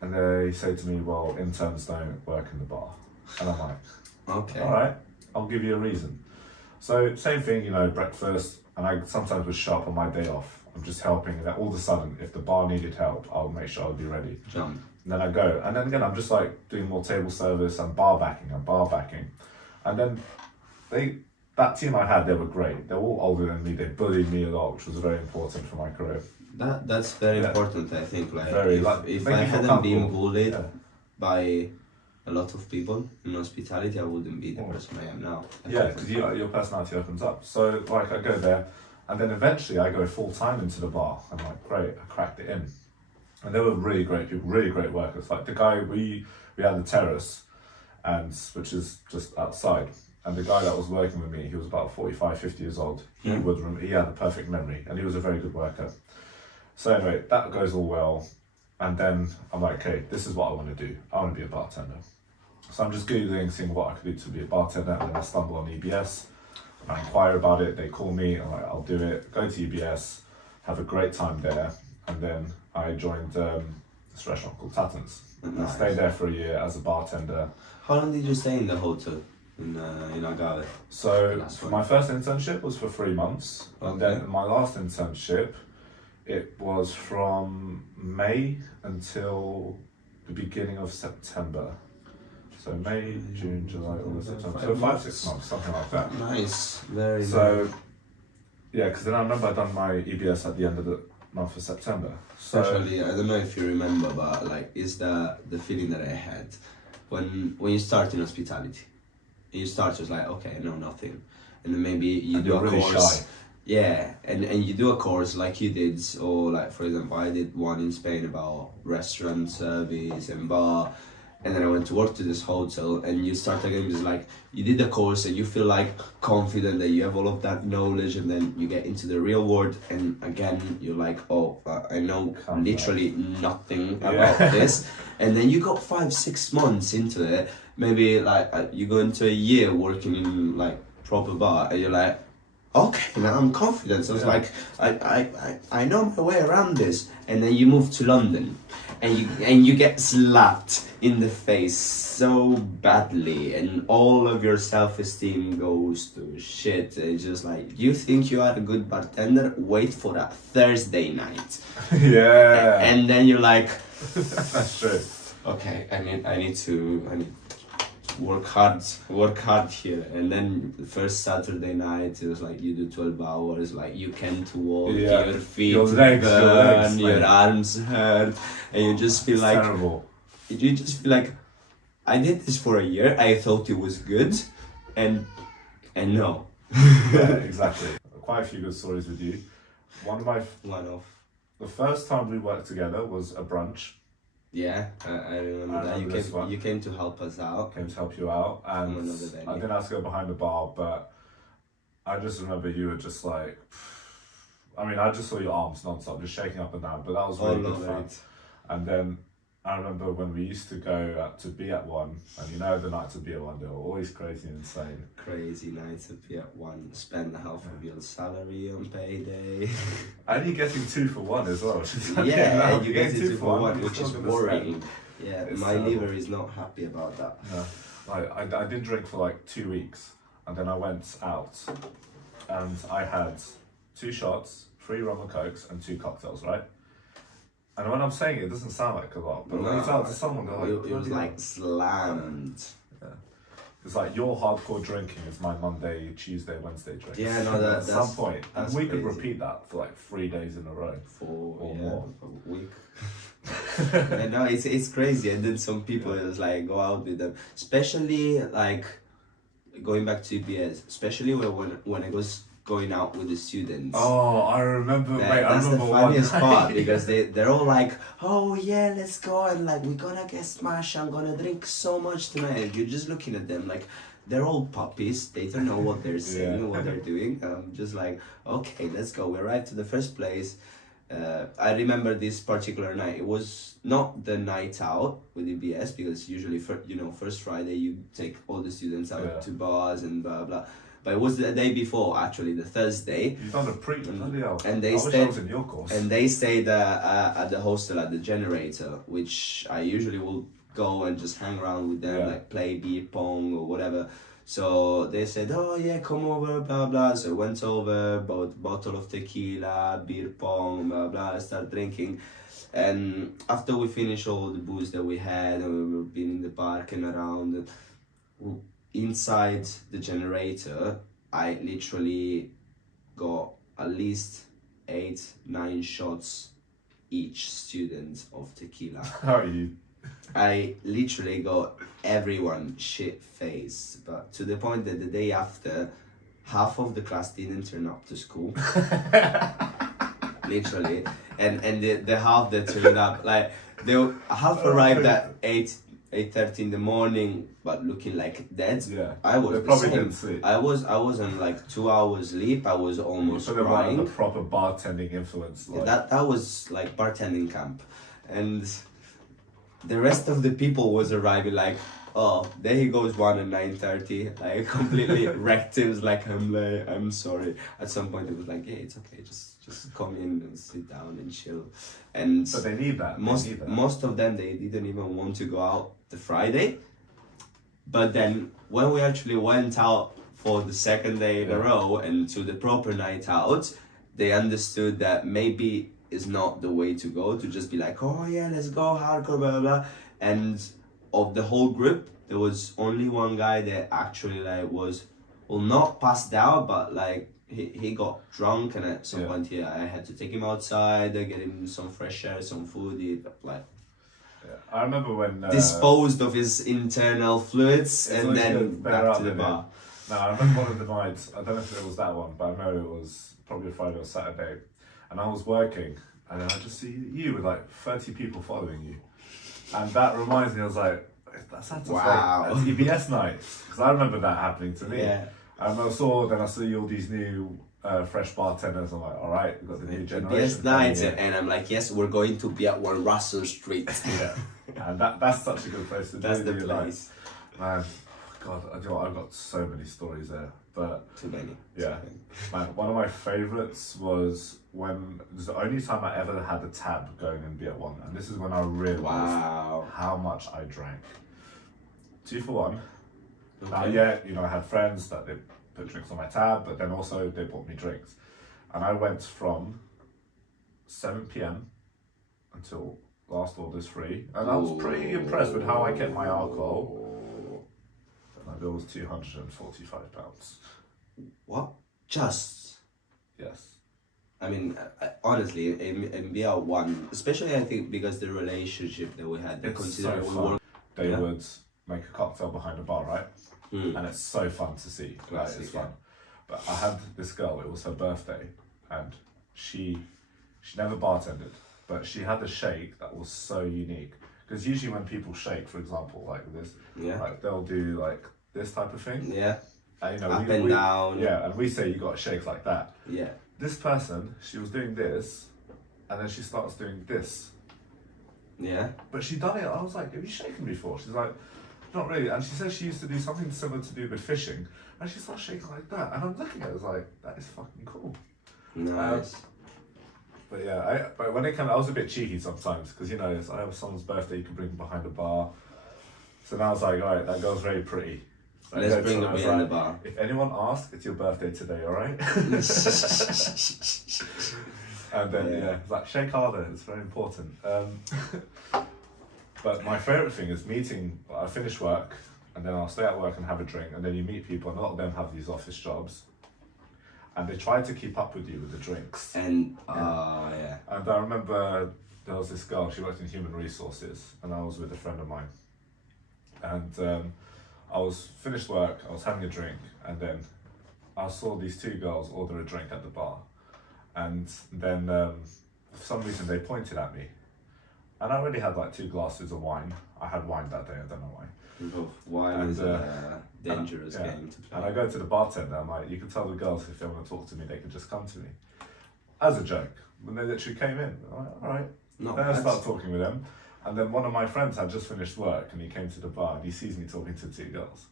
And they say to me, well, interns don't work in the bar. And I'm like, Okay. all right, I'll give you a reason. So same thing, you know, breakfast, and I sometimes was sharp on my day off. I'm just helping, and then all of a sudden, if the bar needed help, I'll make sure I'll be ready. Jump. And then I go, and then again, I'm just like doing more table service and bar backing. And then that team I had, they were great. They're all older than me. They bullied me a lot, which was very important for my career. That's very important, I think. Like, Very, if, like, if make I you feel hadn't been comfortable. bullied Yeah. by a lot of people in hospitality, I wouldn't be the person I am now. Yeah, because your personality opens up. So like I go there, and then eventually I go full time into the bar. I'm like, great, I cracked it in. And they were really great people, really great workers. Like the guy, we had the terrace, and which is just outside. And the guy that was working with me, he was about 45, 50 years old. He had the perfect memory, and he was a very good worker. So anyway, that goes all well. And then I'm like, okay, this is what I want to do. I want to be a bartender. So I'm just Googling, seeing what I could do to be a bartender, and then I stumble on EBS. I inquire about it, they call me, I'm like, I'll do it. Go to EBS, have a great time there, and then I joined this restaurant called Tatton's. Nice. I stayed there for a year as a bartender. How long did you stay in the hotel in Algarve? So my first internship was for 3 months, and then my last internship, it was from May until the beginning of September. So May, June, July, August, September. So 5-6 months, something like that. Nice, very nice. So yeah, because then I remember I'd done my EBS at the end of the month of September. So Especially, I don't know if you remember, but like, is the feeling that I had when you start in hospitality and you start just like, okay, I know nothing, and then maybe you And do you're a really course. shy. Yeah, and you do a course like you did, or like for example, I did one in Spain about restaurant service and bar, and then I went to work to this hotel, and you start again just like you did the course and you feel like confident that you have all of that knowledge, and then you get into the real world, and again you're like, oh, I know Come literally nothing about Yeah. this, and then you got 5-6 months into it, maybe like you go into a year working in like proper bar, and you're like, okay, now I'm confident. So it's Yeah. like I know my way around this, and then you move to London, and you get slapped in the face so badly, and all of your self-esteem goes to shit. It's just like, you think you are a good bartender? Wait for that Thursday night, Yeah. and then you're like, That's true. okay, I need to work hard here. And then the first Saturday night, it was like you do 12 hours, like you can't walk, Yeah. your feet Your legs, burn, your mate. arms hurt, and you just feel It's like terrible. you just feel like, I did this for a year, I thought it was good, and no. Yeah, exactly. Quite a few good stories with you. One of my One off. the first time we worked together was a brunch. Yeah, I remember I that. remember this one. You came to help us out. Came to help you out, and From another venue. I didn't have to go behind the bar, but I just remember you were just like, I mean, I just saw your arms non-stop, just shaking up and down, but that was really All good fun. over it. And then I remember when we used to go to be at one, and you know the nights at be at one, they were always crazy and insane. Crazy nights of be at one, spend half of your salary on payday. And you're getting 2 for 1 as well. Which is fucking Yeah, loud. you You're get getting it for one, you're which still is gonna worrying. spend. Yeah, It's my terrible. liver is not happy about that. No. Like, I didn't drink for like 2 weeks, and then I went out, and I had 2 shots, 3 rum and cokes, and 2 cocktails, right? And when I'm saying it, it doesn't sound like a lot, but when you tell it to someone, they're like, it was "Bloody hell." like slammed. It's like your hardcore drinking is my Monday, Tuesday, Wednesday drink. Yeah, no, At that's some point, and that's we could crazy. repeat that for like 3 days in a row. For Or yeah, more. a week. And no, it's crazy. And then some people just like go out with them, especially like going back to EBS, especially when I was going out with the students. Oh, I remember. Wait, I That's the remember funniest one part night. because they're all like, oh yeah, let's go, and like we're gonna get smashed, I'm gonna drink so much tonight, and you're just looking at them like they're all puppies, they don't know what they're saying, Yeah. what they're doing. I'm just like, okay, let's go. We arrived to the first place. I remember this particular night. It was not the night out with EBS because usually first Friday you take all the students out Yeah. to bars and blah blah. But it was the day before, actually, the Thursday. You've done a bloody hell. And they I wish I stayed- was in your course. And they stayed at the hostel at the Generator, which I usually will go and just hang around with them, Yeah. like play beer pong or whatever. So they said, oh yeah, come over, blah blah. So I went over, bought a bottle of tequila, beer pong, blah blah. I started drinking. And after we finished all the booze that we had, and we were being in the park and around, inside the Generator, I literally got at least 8-9 shots each student of tequila. How are you? I literally got everyone shit faced, but to the point that the day after, half of the class didn't turn up to school. Literally, and the half that turned up, like half arrived at 8:30 in the morning, but looking like dead. Yeah. I was They the probably same. didn't sleep. I was on like 2 hours sleep. I was almost So they weren't crying. the proper bartending influence. Like, That was like bartending camp, and the rest of the people was arriving like, oh, there he goes one at 9:30, like completely wrecked. It was like, I'm late, I'm sorry. At some point it was like, yeah, it's okay, just come in and sit down and chill. And but they need that. They need that. most of them, they didn't even want to go out the Friday. But then when we actually went out for the second day in a Yeah. row and to the proper night out, they understood that maybe it's not the way to go, to just be like, oh yeah, let's go hardcore, blah blah blah. And of the whole group, there was only one guy that actually like was, well, not passed out, but like he got drunk, and at some Yeah. point, I had to take him outside, get him some fresh air, some food, like Yeah. I remember when disposed of his internal fluids and then back to the bar. No, I remember one of the nights. I don't know if it was that one, but I know it was probably a Friday or Saturday, and I was working, and then I just see you with like 30 people following you, and that reminds me. I was like, that sounds like a TBS night, because I remember that happening to me. Yeah. And I saw all these new fresh bartenders. I'm like, all right, we've got the new generation. Best nights, and I'm like, yes, we're going to be at 1 Russell Street. Yeah, and that's such a good place to That's do the place. Man, God, I've got so many stories there, but Too many. yeah, man, one of my favourites was when it was the only time I ever had a tab going in beer one, and this is when I realised how much I drank. 2 for 1. Okay. Yeah, I had friends that they put drinks on my tab, but then also they bought me drinks, and I went from 7 p.m. until last order's free, and I was pretty impressed with how I kept my alcohol. My bill was £245. What? Just? Yes. I mean, honestly, in BR1, especially I think because the relationship that we had, they consider so fun. They would make a cocktail behind a bar, right? And it's so fun to see. Classic, it's fun. But I had this girl, it was her birthday, and she never bartended, but she had a shake that was so unique. Because usually when people shake, for example, like this, like they'll do like this type of thing. Yeah. And, Up and down. Yeah, and we say you got to shake like that. Yeah. This person, she was doing this, and then she starts doing this. Yeah. But she done it. I was like, have you shaken before? She's like, not really. And she says she used to do something similar to do with fishing, and she starts shaking like that. And I'm looking at it, I was like, that is fucking cool. Nice. But yeah, but when it came, I was a bit cheeky sometimes because I have someone's birthday, you can bring them behind a bar. So now I was like, all right, that girl's very pretty. So Let's bring them behind the bar. If anyone asks, it's your birthday today, all right? And then it's like shake harder. It's very important. But my favourite thing is meeting. I finish work and then I'll stay at work and have a drink, and then you meet people, and a lot of them have these office jobs, and they try to keep up with you with the drinks. And And I remember there was this girl. She worked in human resources, and I was with a friend of mine, and I was finished work. I was having a drink, and then I saw these 2 girls order a drink at the bar, and then for some reason they pointed at me, and I already had like 2 glasses of wine. I had wine that day. I don't know why. Wine is a dangerous game to play. And I go to the bartender. I'm like, you can tell the girls if they want to talk to me, they can just come to me, as a joke. When they literally came in, I'm like, all right. Then I start talking with them. And then one of my friends had just finished work, and he came to the bar, and he sees me talking to 2 girls.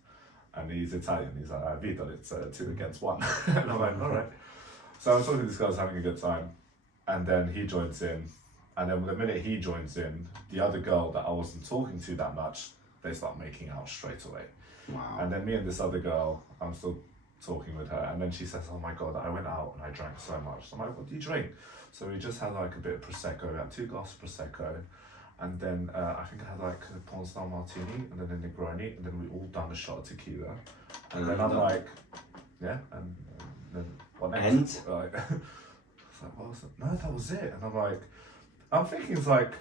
And he's Italian, he's like, Vito, it's 2 against 1. And I'm like, all right. So I'm talking to this girl, having a good time. And then he joins in. And then the minute he joins in, the other girl that I wasn't talking to that much, they start making out straight away. Wow. And then me and this other girl, I'm still talking with her, and then she says, oh my God, I went out and I drank so much. So I'm like, what do you drink? So we just had like a bit of Prosecco. We had 2 glasses of Prosecco, and then I think I had like a porn style martini, and then a Negroni, and then we all done a shot of tequila. And then I'm like, yeah, and then what next? And? Like, I was like, what was it? No, that was it. And I'm like, I'm thinking it's like,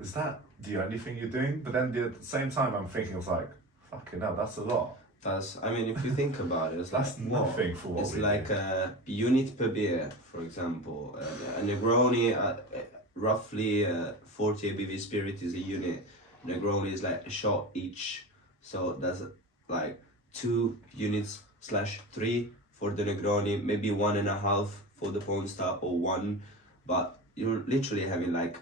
is that the only thing you're doing? But then at the same time, I'm thinking it's like, fucking hell, that's a lot. I mean, if you think about it, it's that's like nothing for what it's we like do. a unit per beer, for example. A Negroni, roughly 40 ABV spirit is a unit. Negroni is like a shot each, so that's like 2 units / 3 for the Negroni, maybe 1.5 for the porn star, or 1. But you're literally having like,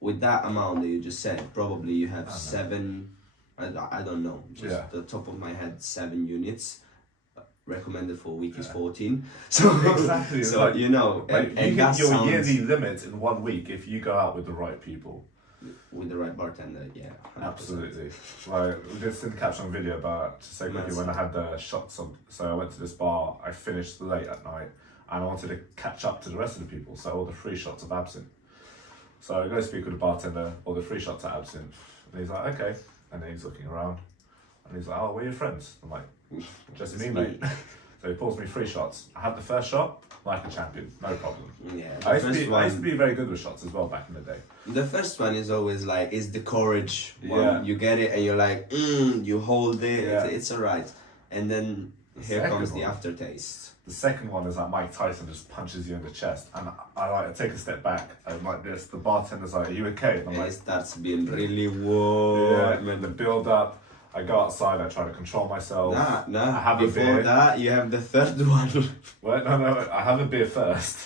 with that amount that you just said, probably you have 7. I don't know, just the top of my head, 7 units. Recommended for a week is 14. So exactly. So like, you know, like and you that hit your sounds, yearly limit in 1 week if you go out with the right people. with the right bartender, yeah. 100%. Absolutely. Like we did send caption on video about, to say quickly, when I had the shots of, so I went to this bar, I finished late at night, and I wanted to catch up to the rest of the people, so I ordered 3 shots of absinthe. So I go speak with the bartender, order 3 shots of absinthe, and he's like, okay. And then he's looking around, and he's like, oh, we're your friends. I'm like, just me, mate. So he pours me 3 shots. I had the first shot, like a champion, no problem. Yeah, I the used, first I used to one. be very good with shots as well back in the day. The first one is always like is the courage one. Yeah. You get it and you're like, you hold it. Yeah. It's alright, and then The here second comes the one. aftertaste. The second one is that Mike Tyson just punches you in the chest, and I like take a step back and like this. The bartender's like, "Are you okay?" And I'm And like, it starts being really whoa. "Yeah." And then the build up. I go outside. I try to control myself. Nah. I have a Before beer. that, you have the third one, Well, no. I have a beer first,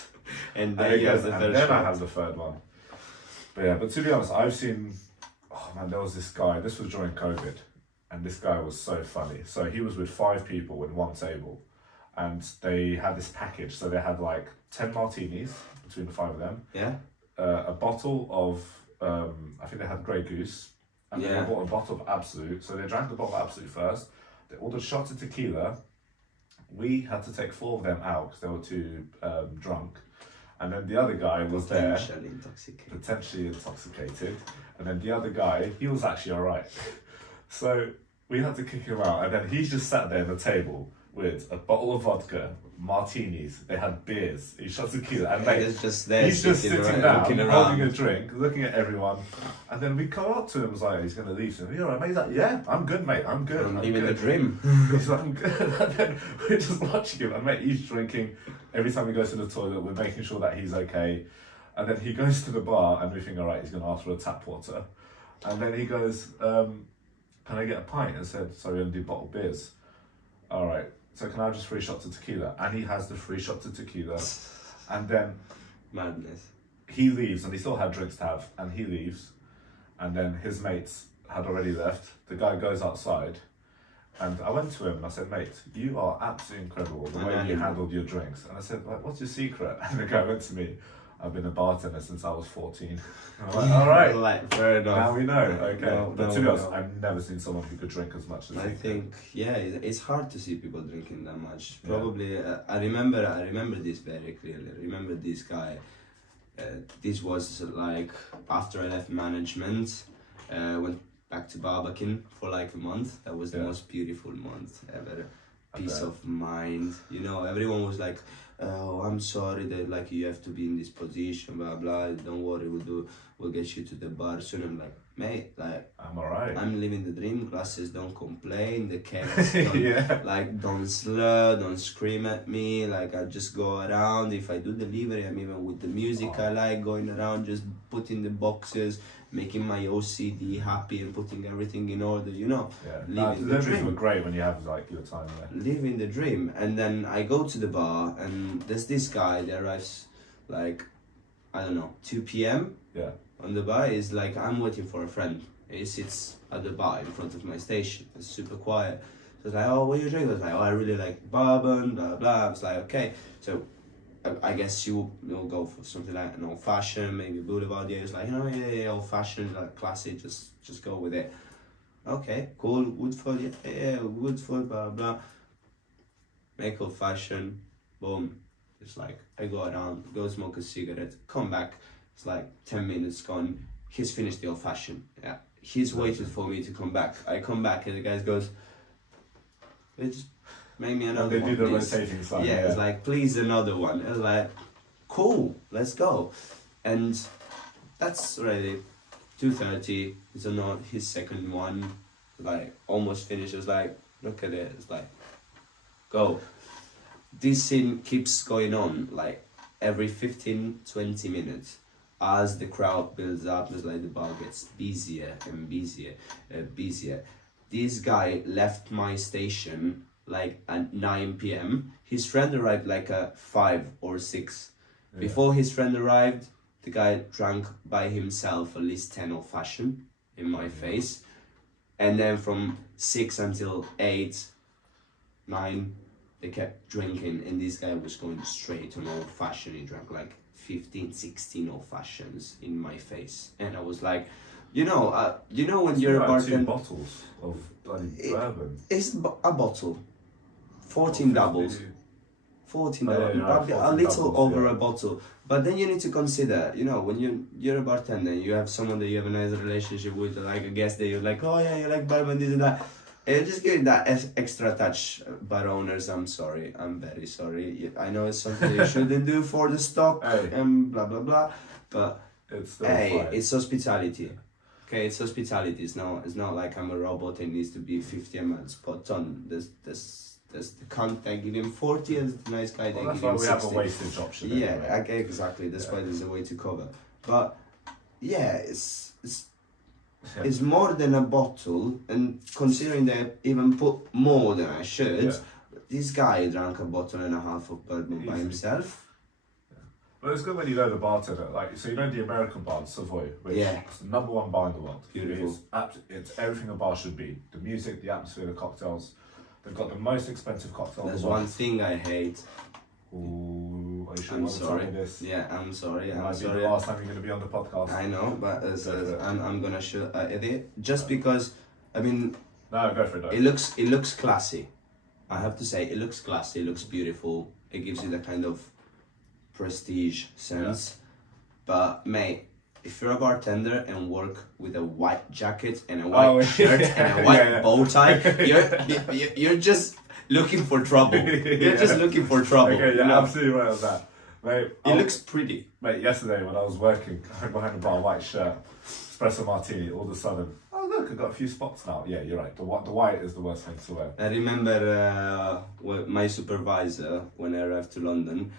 and and then you have then the third I shot. have the third one. But yeah, but to be honest, I've seen. Oh man, there was this guy. This was during COVID, and this guy was so funny. So he was with 5 people in one table, and they had this package. So they had like 10 martinis between the 5 of them, Yeah. a bottle of I think they had Grey Goose, and then Yeah. they bought a bottle of Absolute. So they drank the bottle of Absolute first. They ordered shots of tequila. We had to take 4 of them out because they were too drunk, and then the other guy was there, Potentially intoxicated. potentially intoxicated, and then the other guy, he was actually alright. So we had to kick him out, and then he just sat there at the table with a bottle of vodka, martinis. They had beers, he shot tequila, and mate, He's just there. he's just sitting down, looking holding a around. drink, looking at everyone, and then we come up to him, was like, he's gonna leave soon. You're alright, mate? He's like, yeah, I'm good, mate, I'm good. I'm I'm living the good. dream. He's like, I'm good. And then we're just watching him, and mate, he's drinking. Every time he goes to the toilet, we're making sure that he's okay. And then he goes to the bar, and we think, all right, he's going to ask for a tap water. And then he goes, can I get a pint? And said, sorry, we only do bottled beers. All right, so can I have just 3 shots of tequila? And he has the 3 shots of tequila. And then Madness. he leaves, and he still had drinks to have, and he leaves. And then his mates had already left. The guy goes outside. And I went to him and I said, mate, you are absolutely incredible the way you handled your drinks. And I said, like, what's your secret? And the guy went to me, I've been a bartender since I was 14. And I'm like, all right, Like, fair enough. now we know. Okay. No, But no, to be honest, no. I've never seen someone who could drink as much as I he think, yeah, it's hard to see people drinking that much. Yeah. Probably, I remember this very clearly. I remember this guy. This was like after I left management. Went back to Barbican for like a month. That was the Yeah. most beautiful month ever. I Peace bet. of mind. You know, everyone was like, "Oh, I'm sorry that like you have to be in this position, blah blah. Don't worry, we'll get you to the bar soon." I'm like, mate, like I'm all right. I'm living the dream. Glasses don't complain. The cats don't, Yeah. like don't slur, don't scream at me. Like I just go around. If I do delivery, I'm even with the music I like going around, just putting the boxes, making my OCD happy and putting everything in order. You know, Yeah. living the Deliveries dream. were great when you have like your time there. Living the dream. And then I go to the bar, and there's this guy that arrives like I don't know 2 p.m. Yeah. on the bar. Is like I'm waiting for a friend. He sits at the bar in front of my station. It's super quiet. So it's like, oh, what are you drinking? I was like, oh, I really like bourbon, blah blah. I was like, okay. So I guess you'll go for something like an old fashioned, maybe Boulevard. Yeah, it's like, you know, yeah, old fashioned, like classic. Just go with it. Okay, cool. Woodford, yeah, Woodford, blah blah. Make old fashioned. Boom. It's like I go around, go smoke a cigarette, come back. It's like 10 minutes gone. He's finished the old fashioned. Yeah. He's waited for me to come back. I come back and the guy goes, just make me another They one. do the please." rotating sign. Yeah, it's like, please another one. It was like, cool, let's go. And that's already 2:30. It's not his second one. Like almost finished. It's like, look at it. It's like, go. This scene keeps going on like every 15-20 minutes as the crowd builds up. It's like the bar gets busier and busier, busier. This guy left my station like at 9 p.m. His friend arrived like at 5 or 6. Yeah. Before his friend arrived, the guy drank by himself at least 10 old fashioned in my face. And then from 6 until 8, 9, they kept drinking, and this guy was going straight on old fashioned. He drank like 15, 16 old fashions in my face. And I was like, you know when you're a like 2 bartender, bottles of bloody bourbon. it's a bottle, 14 doubles. 14 Oh, yeah, doubles, you're right, probably a 14 little doubles, over yeah. a bottle. But then you need to consider, when you're a bartender, you have someone that you have a nice relationship with, like a guest that you're like, oh yeah, you like bourbon, this and that. Just give it that extra touch, bar owners. I'm sorry. I'm very sorry. I know it's something you shouldn't do for the stock and blah blah blah, but It's still hey, fine. it's hospitality. Okay, it's hospitality. It's not like I'm a robot and needs to be 50 ml spot on. There's the cunt that give him 40 and the nice guy that Well, that's give why him we 60. have a wastage option. Yeah, Anyway. okay, exactly. That's why there's a way to cover. But yeah, it's more than a bottle, and considering they even put more than I should, this guy drank a bottle and a half of bourbon by himself. But it's good when you know the bartender. Like, so you know the American bar, Savoy, which is the #1 bar in the world. Beautiful. It's everything a bar should be. The music, the atmosphere, the cocktails. They've got the most expensive cocktails. There's one thing I hate. Ooh, are you sure I'm you want to sorry. tell me this? Yeah, I'm sorry. It I'm might be sorry. the last time you're going to be on the podcast. I know, but I'm gonna shoot at it just because. I mean, No, go for it. it looks classy. I have to say, it looks classy. It looks beautiful. It gives you that kind of prestige sense. But mate, if you're a bartender and work with a white jacket and a white shirt and a white bow tie, you're just looking for trouble. You're just looking for trouble. Okay, you you're know? absolutely right on that. Mate, It looks pretty. Mate, yesterday when I was working behind the bar, white shirt, espresso martini, all of a sudden, oh look, I've got a few spots now. Yeah, you're right. The white is the worst thing to wear. I remember my supervisor when I arrived to London,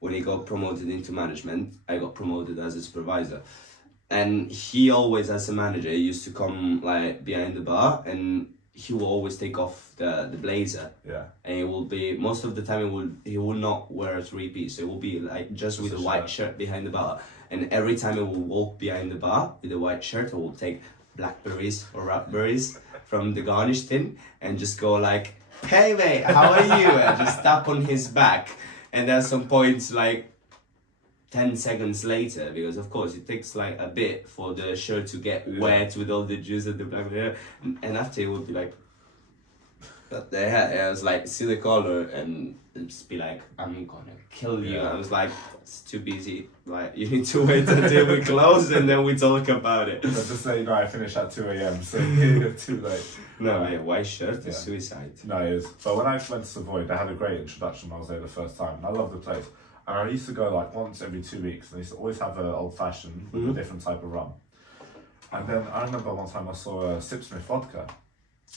when he got promoted into management, I got promoted as a supervisor. And he always, as a manager, used to come like behind the bar and he will always take off the blazer. Yeah. And it will be, most of the time he will not wear a three-piece. So it will be like just with a white shirt behind the bar. And every time he will walk behind the bar with a white shirt, he will take blackberries or raspberries from the garnish tin and just go like, hey mate, how are you? And just tap on his back. And at some points, like 10 seconds later, because of course it takes like a bit for the shirt to get wet with all the juice and the black hair, and after it would be like, but the hair, I was like, see the color, and it'd just be like, I'm gonna kill you. I was like, it's too busy. Like, you need to wait until we close and then we talk about it. But just so you know, I finish at 2 a.m, so you're too late. No, mate, white shirt is suicide. No, it is. But when I went to Savoy, they had a great introduction when I was there the first time, and I love the place. And I used to go like once every 2 weeks, and they used to always have an old fashioned with a different type of rum. And then I remember one time I saw a Sipsmith vodka,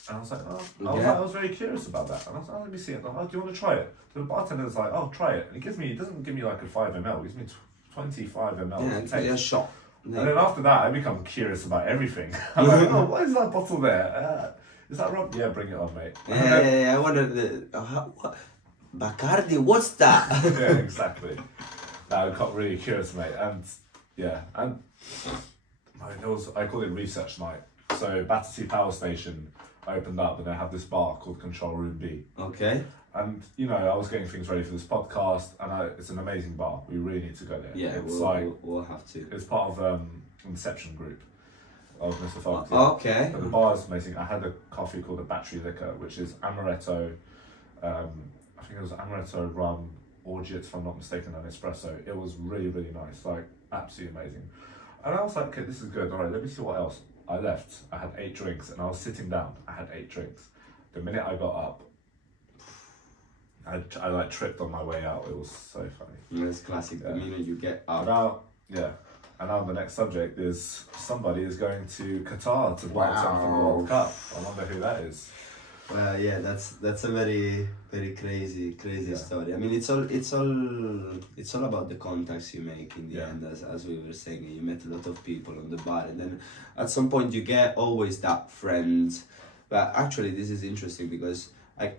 and I was like, I was very curious about that. And I was like, let me see it. I'm like, do you want to try it? So the bartender's like, oh, try it. And he doesn't give me like a 5 ml, he gives me 25 ml. Yeah, a shot. And then after that, I become curious about everything. I'm like, oh, what is that bottle there? Is that rum? Yeah, bring it on, mate. Yeah, I wondered, what? Bacardi, what's that? Yeah, exactly. I got really curious, mate, and I call it research night. So Battersea Power Station opened up, and they have this bar called Control Room B. Okay. And I was getting things ready for this podcast, and it's an amazing bar. We really need to go there. Yeah, it's we'll have to. It's part of Inception Group of Mr. Fox. Okay. But the bar is amazing. I had a coffee called a Battery Liquor, which is amaretto. I think it was amaretto rum, orgeat, if I'm not mistaken, and espresso. It was really, really nice, like absolutely amazing. And I was like, okay, this is good. All right, let me see what else. I left. I had 8 drinks, and I was sitting down. I had 8 drinks. The minute I got up, I like tripped on my way out. It was so funny. It's classic. The minute you get up. And now the next subject is somebody is going to Qatar to bartend for the World Cup. I wonder who that is. Well, yeah, that's a very, very crazy story. I mean, it's all about the contacts you make in the end. As we were saying, you met a lot of people on the bar, and then at some point you get always that friend. But actually, this is interesting because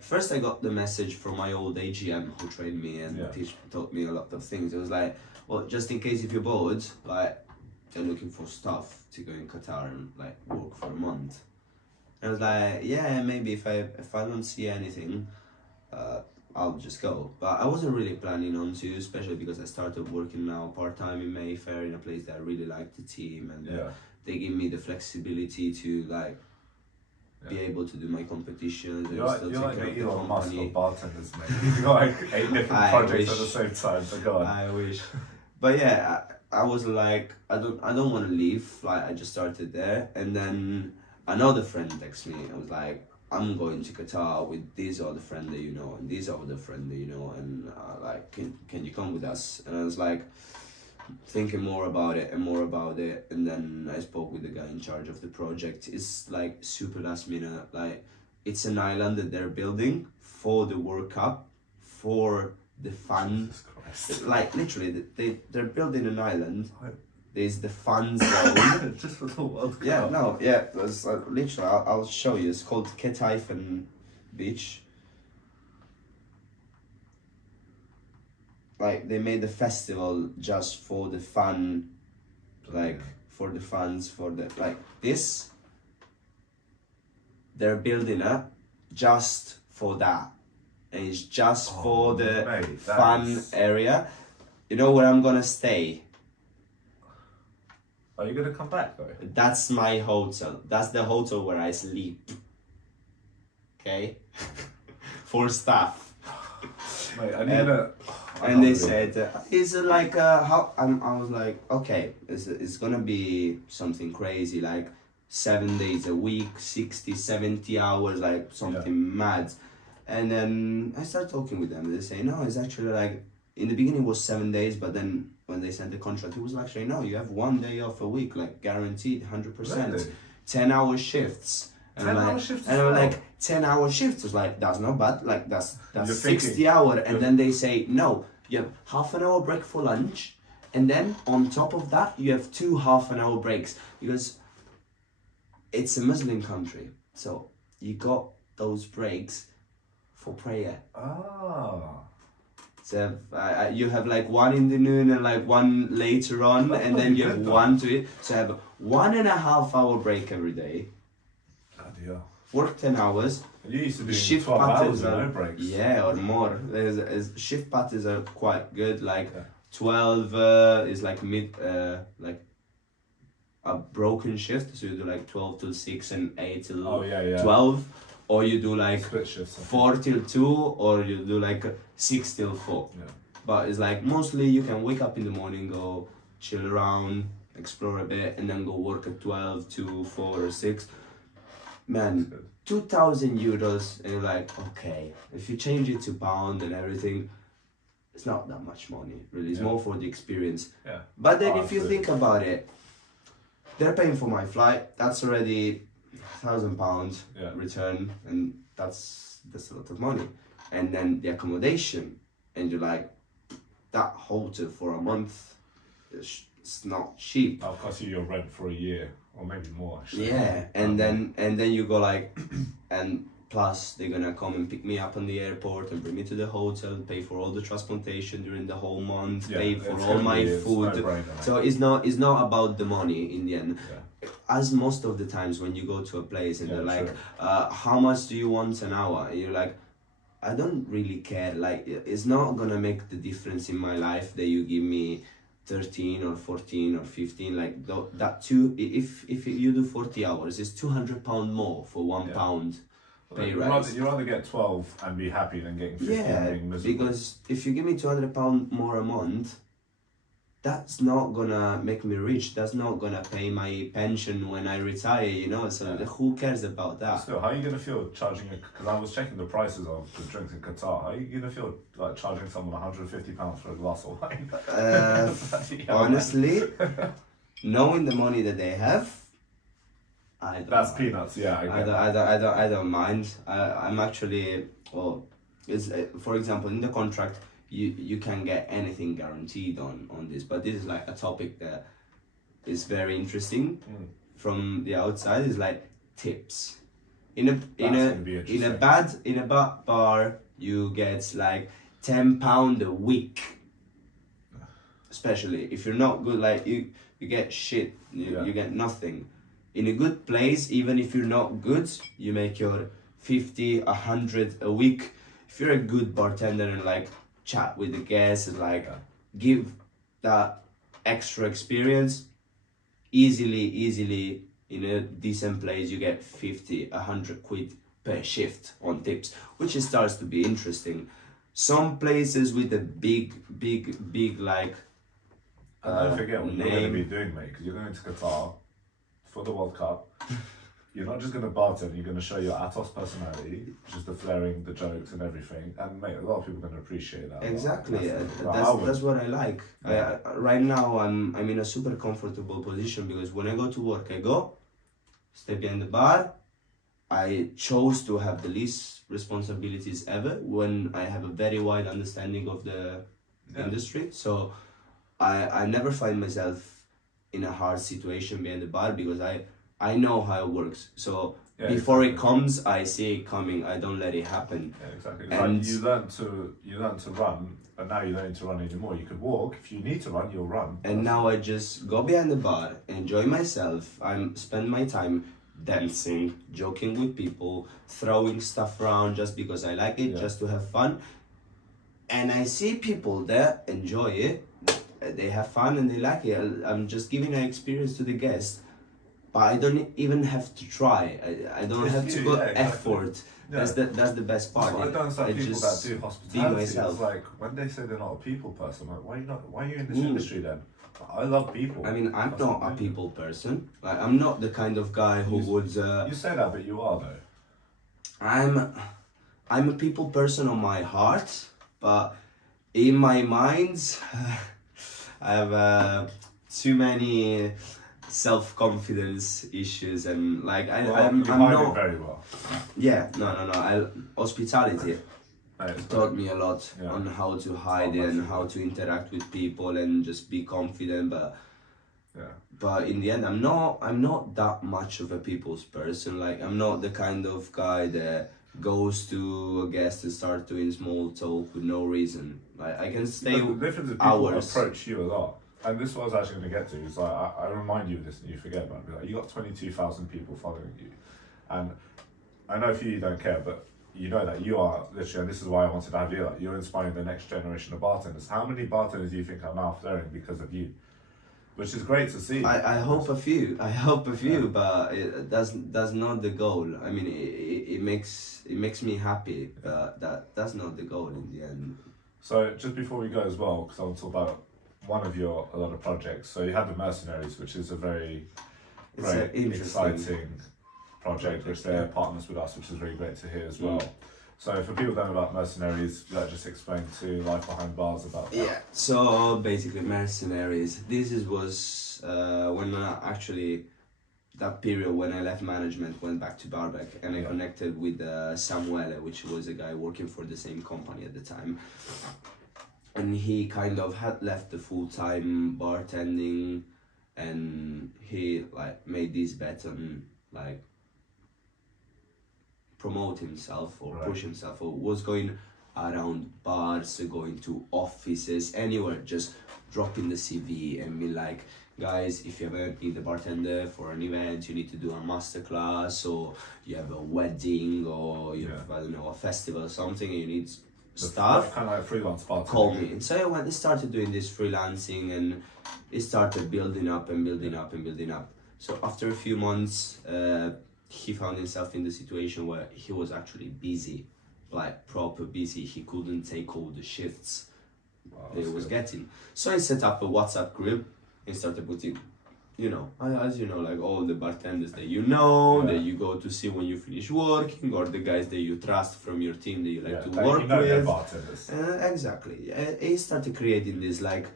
first I got the message from my old AGM who trained me and taught me a lot of things. It was like, well, just in case if you're bored, like they're looking for stuff to go in Qatar and like work for a month. I was like, yeah, maybe if I don't see anything, I'll just go. But I wasn't really planning on to, especially because I started working now part-time in Mayfair in a place that I really like the team, and they give me the flexibility to like be able to do my competitions. You're like the Elon Musk of bartenders, mate. You've got like 8 different projects at the same time, so go on. I wish. But yeah, I was like, I don't want to leave. Like I just started there, and then another friend texted me. I was like, I'm going to Qatar with these other friend that you know, and these other friend that you know, and like, can you come with us? And I was like, thinking more about it, and then I spoke with the guy in charge of the project. It's like super last minute. Like, it's an island that they're building for the World Cup, for the fun. Like, literally, they're building an island. There's the fun zone. Just for the World Cup. Yeah, no, yeah. It's literally, I'll show you. It's called Ketaifen Beach. Like, they made the festival just for the fun, like, for the fans, for the, like, this. They're building up just for that. And it's just for the mate, fun area. You know where I'm gonna stay? Are you gonna come back though? That's my hotel. That's the hotel where I sleep. Okay? For staff. Mate, I need to... And they said, is it like, how, I was like, okay, it's gonna be something crazy, like 7 days a week, 60, 70 hours, like something mad. And then I started talking with them. They say, no, it's actually like, in the beginning it was 7 days, but then when they sent the contract, it was actually, no, you have 1 day off a week, like guaranteed, 100%. Really? 10-hour shifts. And 10-hour shifts? And I'm like, 10-hour shifts. I was like, that's not bad, like that's You're 60 thinking, hour. And then they say, no, you have half an hour break for lunch. And then on top of that, you have 2 half-an-hour breaks, because it's a Muslim country. So you got those breaks for prayer. Ah. So you have like one in the noon and like one later on, and then you have one to it. So I have 1.5 hour break every day. Bloody hell. Work 10 hours. And you used to do Shift 12 hours patterns with are, no breaks. yeah, or more. Shift patterns are quite good. Like 12 is like like a broken shift. So you do like 12 till 6 and 8 till 12. Or you do like split shifts, 4 till 2, or you do like 6 till 4. Yeah. But it's like mostly you can wake up in the morning, go chill around, explore a bit, and then go work at 12 to 4 or 6. Man, 2,000 euros, and you're like, okay, if you change it to pound and everything, it's not that much money, really. It's more for the experience. Yeah. But then if you think about it, they're paying for my flight. That's already £1,000 return, and that's a lot of money. And then the accommodation, and you're like, that hotel for a month, it's not cheap. That'll cost you your rent for a year, or maybe more actually. Yeah, and then you go like, and plus they're gonna come and pick me up on the airport and bring me to the hotel, pay for all the transportation during the whole month, pay for all my food. So it's not about the money in the end. Yeah. As most of the times when you go to a place and they're like, how much do you want an hour? And you're like, I don't really care. Like, it's not gonna make the difference in my life that you give me 13 or 14 or 15. Like if you do 40 hours, it's £200 more for £1 pay rise. You'd rather get 12 and be happy than getting 15 and being miserable. Because if you give me £200 more a month, that's not gonna make me rich. That's not gonna pay my pension when I retire, you know. So who cares about that? Still, how are you gonna feel charging? Because I was checking the prices of the drinks in Qatar. How are you gonna feel like charging someone £150 for a glass of wine? Honestly, knowing the money that they have, I don't that's mind. peanuts. Yeah, I don't mind. I'm actually for example, in the contract, you can get anything guaranteed on this, but this is like a topic that is very interesting from the outside. Is like tips. In a bad bar, you get like £10 a week. Especially if you're not good, like you get shit. You get nothing. In a good place, even if you're not good, you make your 50, 100 a week. If you're a good bartender and like chat with the guests and like give that extra experience, easily in a decent place you get 50, 100 quid per shift on tips, which starts to be interesting. Some places with a big like don't forget what you're going to be doing, mate, because you're going to Qatar for the World Cup. you're not just going to bartend, you're going to show your Athos personality, which is the flaring, the jokes and everything. And mate, a lot of people are going to appreciate that. Exactly. Like, That's what I like. Yeah. Right now, I'm in a super comfortable position because when I go to work, I go, stay behind the bar. I chose to have the least responsibilities ever when I have a very wide understanding of the industry. So I never find myself in a hard situation behind the bar because I know how it works. So before it comes, I see it coming. I don't let it happen. Yeah, exactly. And like you learn to run, but now you don't need to run anymore. You could walk. If you need to run, you'll run. and now I just go behind the bar, enjoy myself. Spend my time dancing, joking with people, throwing stuff around just because I like it, just to have fun. And I see people there enjoy it. They have fun and they like it. I'm just giving an experience to the guests. But I don't even have to try. I don't have to go effort. Yeah. That's the best part. I don't understand people that do hospitality. Myself. It's like when they say they're not a people person, like why are you in this industry then? I love people. I mean, I'm not a people person. Like, I'm not the kind of guy who would. You say that, but you are though. I'm a people person on my heart, but in my mind, I have too many self-confidence issues and like I'm not very well. Yeah, no. Hospitality taught me a lot on how to hide it and how to interact with people and just be confident. But in the end, I'm not that much of a people's person. Like, I'm not the kind of guy that goes to a guest and start doing small talk with no reason. Like, I can stay the difference is people hours. Approach you a lot. And this is what I was actually going to get to. Is like I remind you of this and you forget about it. Like, you got 22,000 people following you, and I know for you don't care, but you know that you are literally, and this is why I wanted to have you. Like, you're inspiring the next generation of bartenders. How many bartenders do you think are now flaring because of you? Which is great to see. I hope a few. But that's not the goal. I mean, it makes me happy, but that's not the goal in the end. So just before we go as well, because I want to talk about one of a lot of projects. So you had the Mercenaries, which is a very exciting project, which they're partners with us, which is really great to hear as well. So for people who don't know about Mercenaries, just explain to Life Behind Bars about that. Yeah, so basically Mercenaries, was when actually that period when I left management, went back to Barbeck, and I connected with Samuele, which was a guy working for the same company at the time. And he kind of had left the full-time bartending, and he like made this bet on like promote himself or push himself, or was going around bars, going to offices, anywhere, just dropping the CV and be like, guys, if you ever need a bartender for an event, you need to do a masterclass, or you have a wedding, or you have, I don't know, a festival or something, and you need stuff, kind of like freelance bartending. Call me. And so I went and started doing this freelancing, and it started building up. So after a few months, he found himself in the situation where he was actually busy, like proper busy. He couldn't take all the shifts that he was getting. So I set up a WhatsApp group and started putting, as you know, like all the bartenders that that you go to see when you finish working, or the guys that you trust from your team that you like to work with. Bartenders. Exactly. I started creating this, like,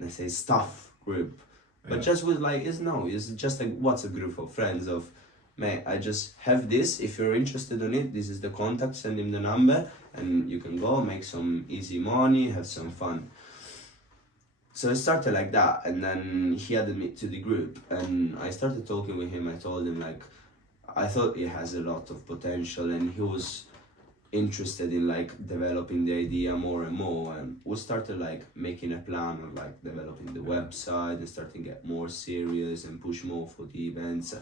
let's say, staff group, but just with like, it's just a WhatsApp group of friends of, man, I just have this. If you're interested in it, this is the contact. Send him the number, and you can go make some easy money, have some fun. So it started like that, and then he added me to the group, and I started talking with him. I told him, like, I thought it has a lot of potential, and he was interested in like developing the idea more and more, and we started like making a plan of like developing the website and starting to get more serious and push more for the events,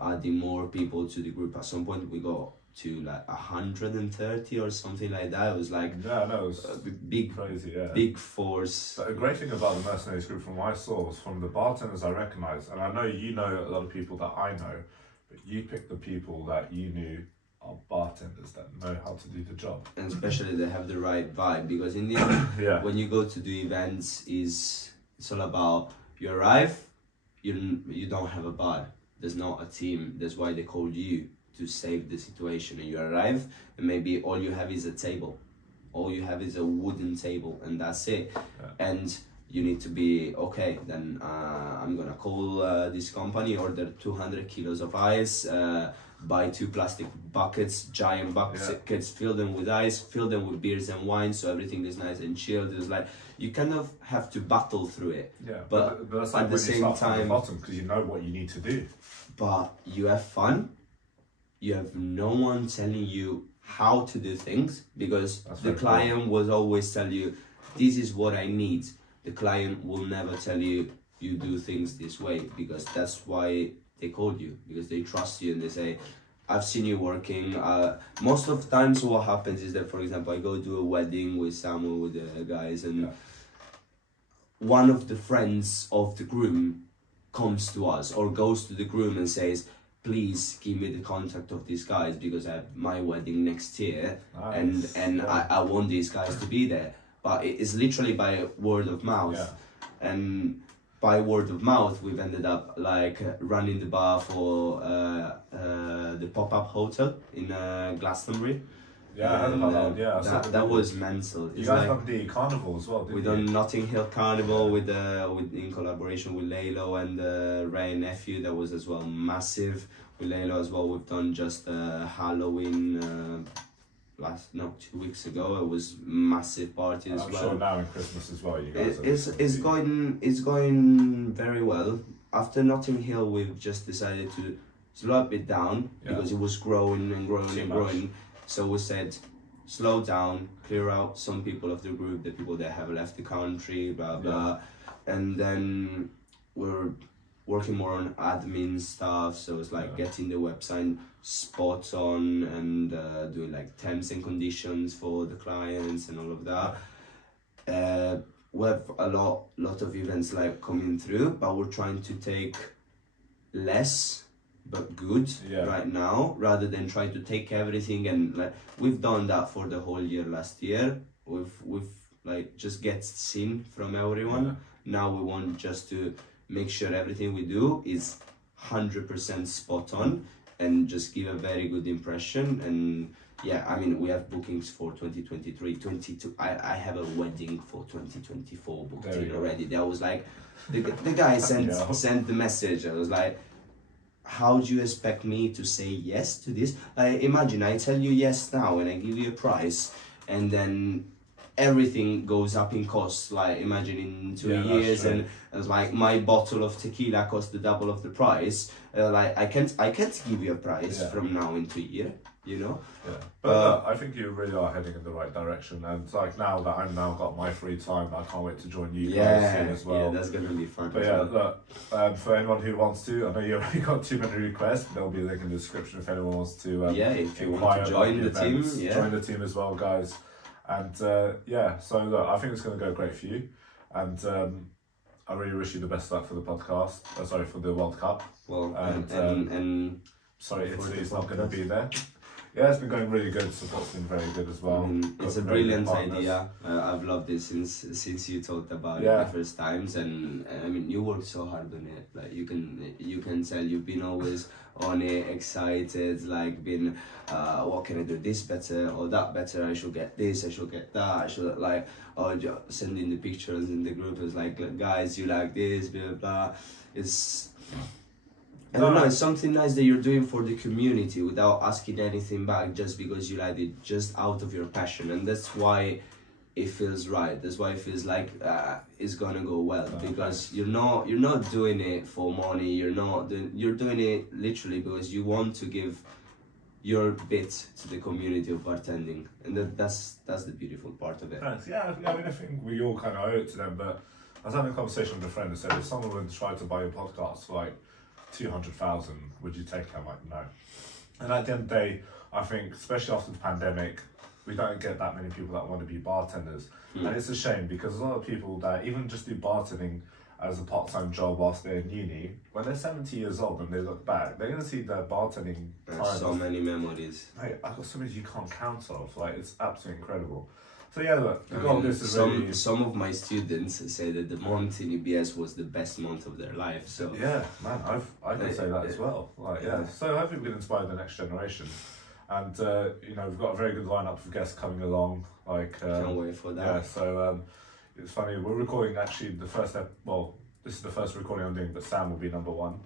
adding more people to the group. At some point we got to like 130 or something like that. It was like it was big, crazy, big force. But a great thing about the Mercenaries group, from what I saw, was from the bartenders I recognise, and I know you know a lot of people that I know, but you picked the people that you knew are bartenders that know how to do the job, and especially they have the right vibe, because in the end, when you go to do events, it's all about you arrive, you don't have a bar. there's not a team. That's why they called you, to save the situation. And you arrive, and maybe all you have is a table. All you have is a wooden table, and that's it. And you need to be, okay, then I'm gonna call this company, order 200 kilos of ice, buy 2 plastic buckets, giant buckets, fill them with ice, fill them with beers and wine, so everything is nice and chilled. It's like, you kind of have to battle through it. Yeah, but that's like at the when you same start from the time, bottom, because you know what you need to do. but you have fun. You have no one telling you how to do things, because the client will always tell you, this is what I need. The client will never tell you, you do things this way, because that's why they called you, because they trust you and they say, I've seen you working. Most of the times what happens is that, for example, I go to a wedding with Samuel, with the guys, and one of the friends of the groom comes to us or goes to the groom and says, please give me the contact of these guys, because I have my wedding next year. Nice. and I want these guys to be there. But it's literally by word of mouth. And by word of mouth, we've ended up like running the bar for the pop-up hotel in Glastonbury. Yeah, I heard about that. Yeah, that was mental. You guys done the carnival as well, didn't you? We done Notting Hill Carnival with in collaboration with Laylo and Ray Nephew. That was as well massive. With Laylo as well, we've done just Halloween 2 weeks ago. It was massive party as well. I'm sure now in Christmas as well, you guys. It's going very well. After Notting Hill, we've just decided to slow it down because it was growing and growing and growing. So we said, slow down, clear out some people of the group, the people that have left the country, blah blah, and then we're working more on admin stuff. So it's like getting the website spot on and doing like terms and conditions for the clients and all of that. We have a lot of events like coming through, but we're trying to take less but good right now, rather than try to take everything. And like, we've done that for the whole year last year. We've like just get seen from everyone. Now we want just to make sure everything we do is 100% spot on and just give a very good impression. And I mean, we have bookings for 2023, 22. I have a wedding for 2024 booked in already. That was like, the guy sent the message. I was like, how do you expect me to say yes to this? Imagine I tell you yes now and I give you a price, and then everything goes up in cost. Like, imagine in 2 years, and it's like my bottle of tequila costs the double of the price. Like, I can't give you a price from now into a year, you know. But I think you really are heading in the right direction, and it's like now that I've now got my free time, I can't wait to join you guys soon as well. Yeah, that's gonna be fun. But look, for anyone who wants to, I know you already got too many requests, but there'll be a link in the description if anyone wants to. If you want to join the team, join the team as well, guys. And so look, I think it's going to go great for you, and I really wish you the best luck for the podcast. For the World Cup. Well, and sorry, Italy's not going to be there. Yeah, it's been going really good. Support's been very good as well. It's a brilliant idea. I've loved it since you talked about it the first times, and I mean, you worked so hard on it. Like, you can tell you've been always on it, excited, like been what can I do this better or that better? I should get this, I should get that, I should like sending the pictures in the group. It's like, guys, you like this, blah blah blah. I don't know, it's something nice that you're doing for the community without asking anything back, just because you like it, just out of your passion. And that's why it feels right. That's why it feels like it's gonna go well, because you're not doing it for money. You're doing it literally because you want to give your bit to the community of bartending, and that's the beautiful part of it. Thanks. Yeah, I mean, I think we all kind of owe it to them. But I was having a conversation with a friend and said, if someone would try to buy your podcast for like 200,000, would you take it? I'm like, no. And at the end of the day, I think, especially after the pandemic, we don't get that many people that want to be bartenders. And it's a shame, because a lot of people that even just do bartending as a part-time job whilst they're in uni, when they're 70 years old and they look back, they're going to see their bartending time. So many memories. Hey, I've got so many you can't count off. Like, it's absolutely incredible. So yeah, look, the goal of this is really... Some of my students say that the month in EBS was the best month of their life. So yeah, man, I can say that as well. Like, yeah. So hopefully we can inspire the next generation. And you know, we've got a very good lineup of guests coming along. Like, can't wait for that. Yeah, so it's funny. We're recording actually the first well, this is the first recording I'm doing, but Sam will be number one,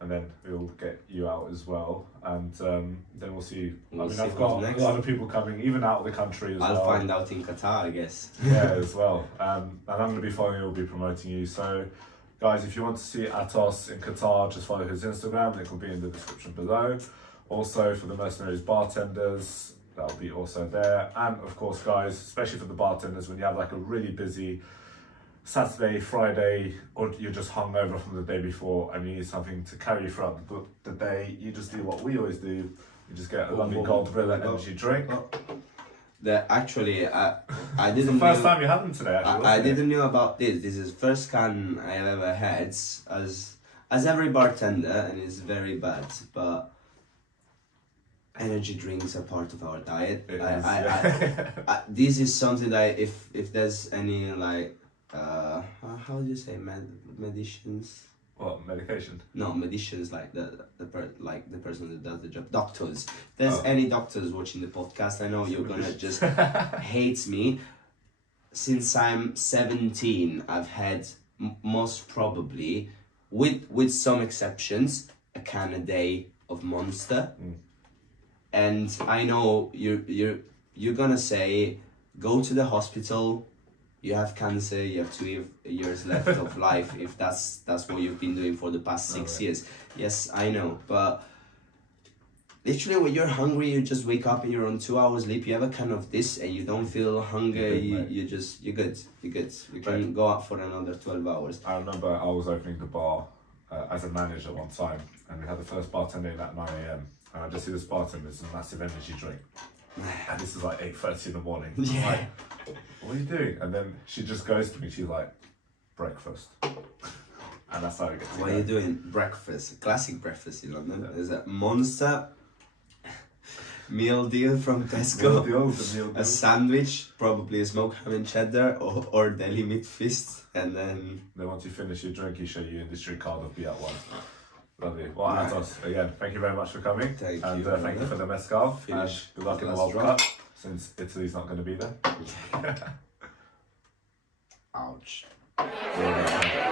and then we'll get you out as well, and then we'll see. I've got a lot of people coming, even out of the country as well. I'll find out in Qatar, I guess. Yeah, as well. And I'm going to be following you. We'll be promoting you. So, guys, if you want to see Athos in Qatar, just follow his Instagram. Link will be in the description below. Also, for the mercenaries bartenders, that'll be also there. And of course, guys, especially for the bartenders, when you have like a really busy Saturday, Friday, or you're just hungover from the day before and you need something to carry you throughout the day, you just do what we always do. You just get a lovely Gold Brilla energy drink. Actually, I didn't. It's the first time you had them today. Actually, I didn't know about this. This is first can I've ever had, as every bartender, and it's very bad, but energy drinks are part of our diet. This is something that if there's any like how do you say medicines? What, medication? No, medicines like the person that does the job. Doctors. If there's any doctors watching the podcast, I know you're gonna just hate me. Since I'm 17, I've had most probably, with some exceptions, a can a day of Monster. And I know you're gonna say, go to the hospital. You have cancer. You have 2 years left of life. If that's what you've been doing for the past 6 years. Yes, I know. But literally, when you're hungry, you just wake up and you're on 2 hours sleep. You have a can of this, and you don't feel hunger. You're good. You're good. You can go out for another 12 hours. I remember I was opening the bar as a manager one time, and we had the first bartender in at 9 a.m. And I just see this bartender with a massive energy drink. And this is like 8:30 in the morning. Yeah. Like, what are you doing? And then she just goes to me, she's like, breakfast. And that's how it gets. What are you doing? Breakfast. Classic breakfast in London. Yeah. There's a Monster meal deal from Tesco. Meal deal. A sandwich, probably a smoked ham and cheddar, or deli meat fist. And then once you finish your drink, you show your industry card of B@1. Lovely. Well, Athos, again, thank you very much for coming. Thank you. And thank you for the mezcal. Finish. Good luck in the World Cup, since Italy's not going to be there. Ouch. Yeah.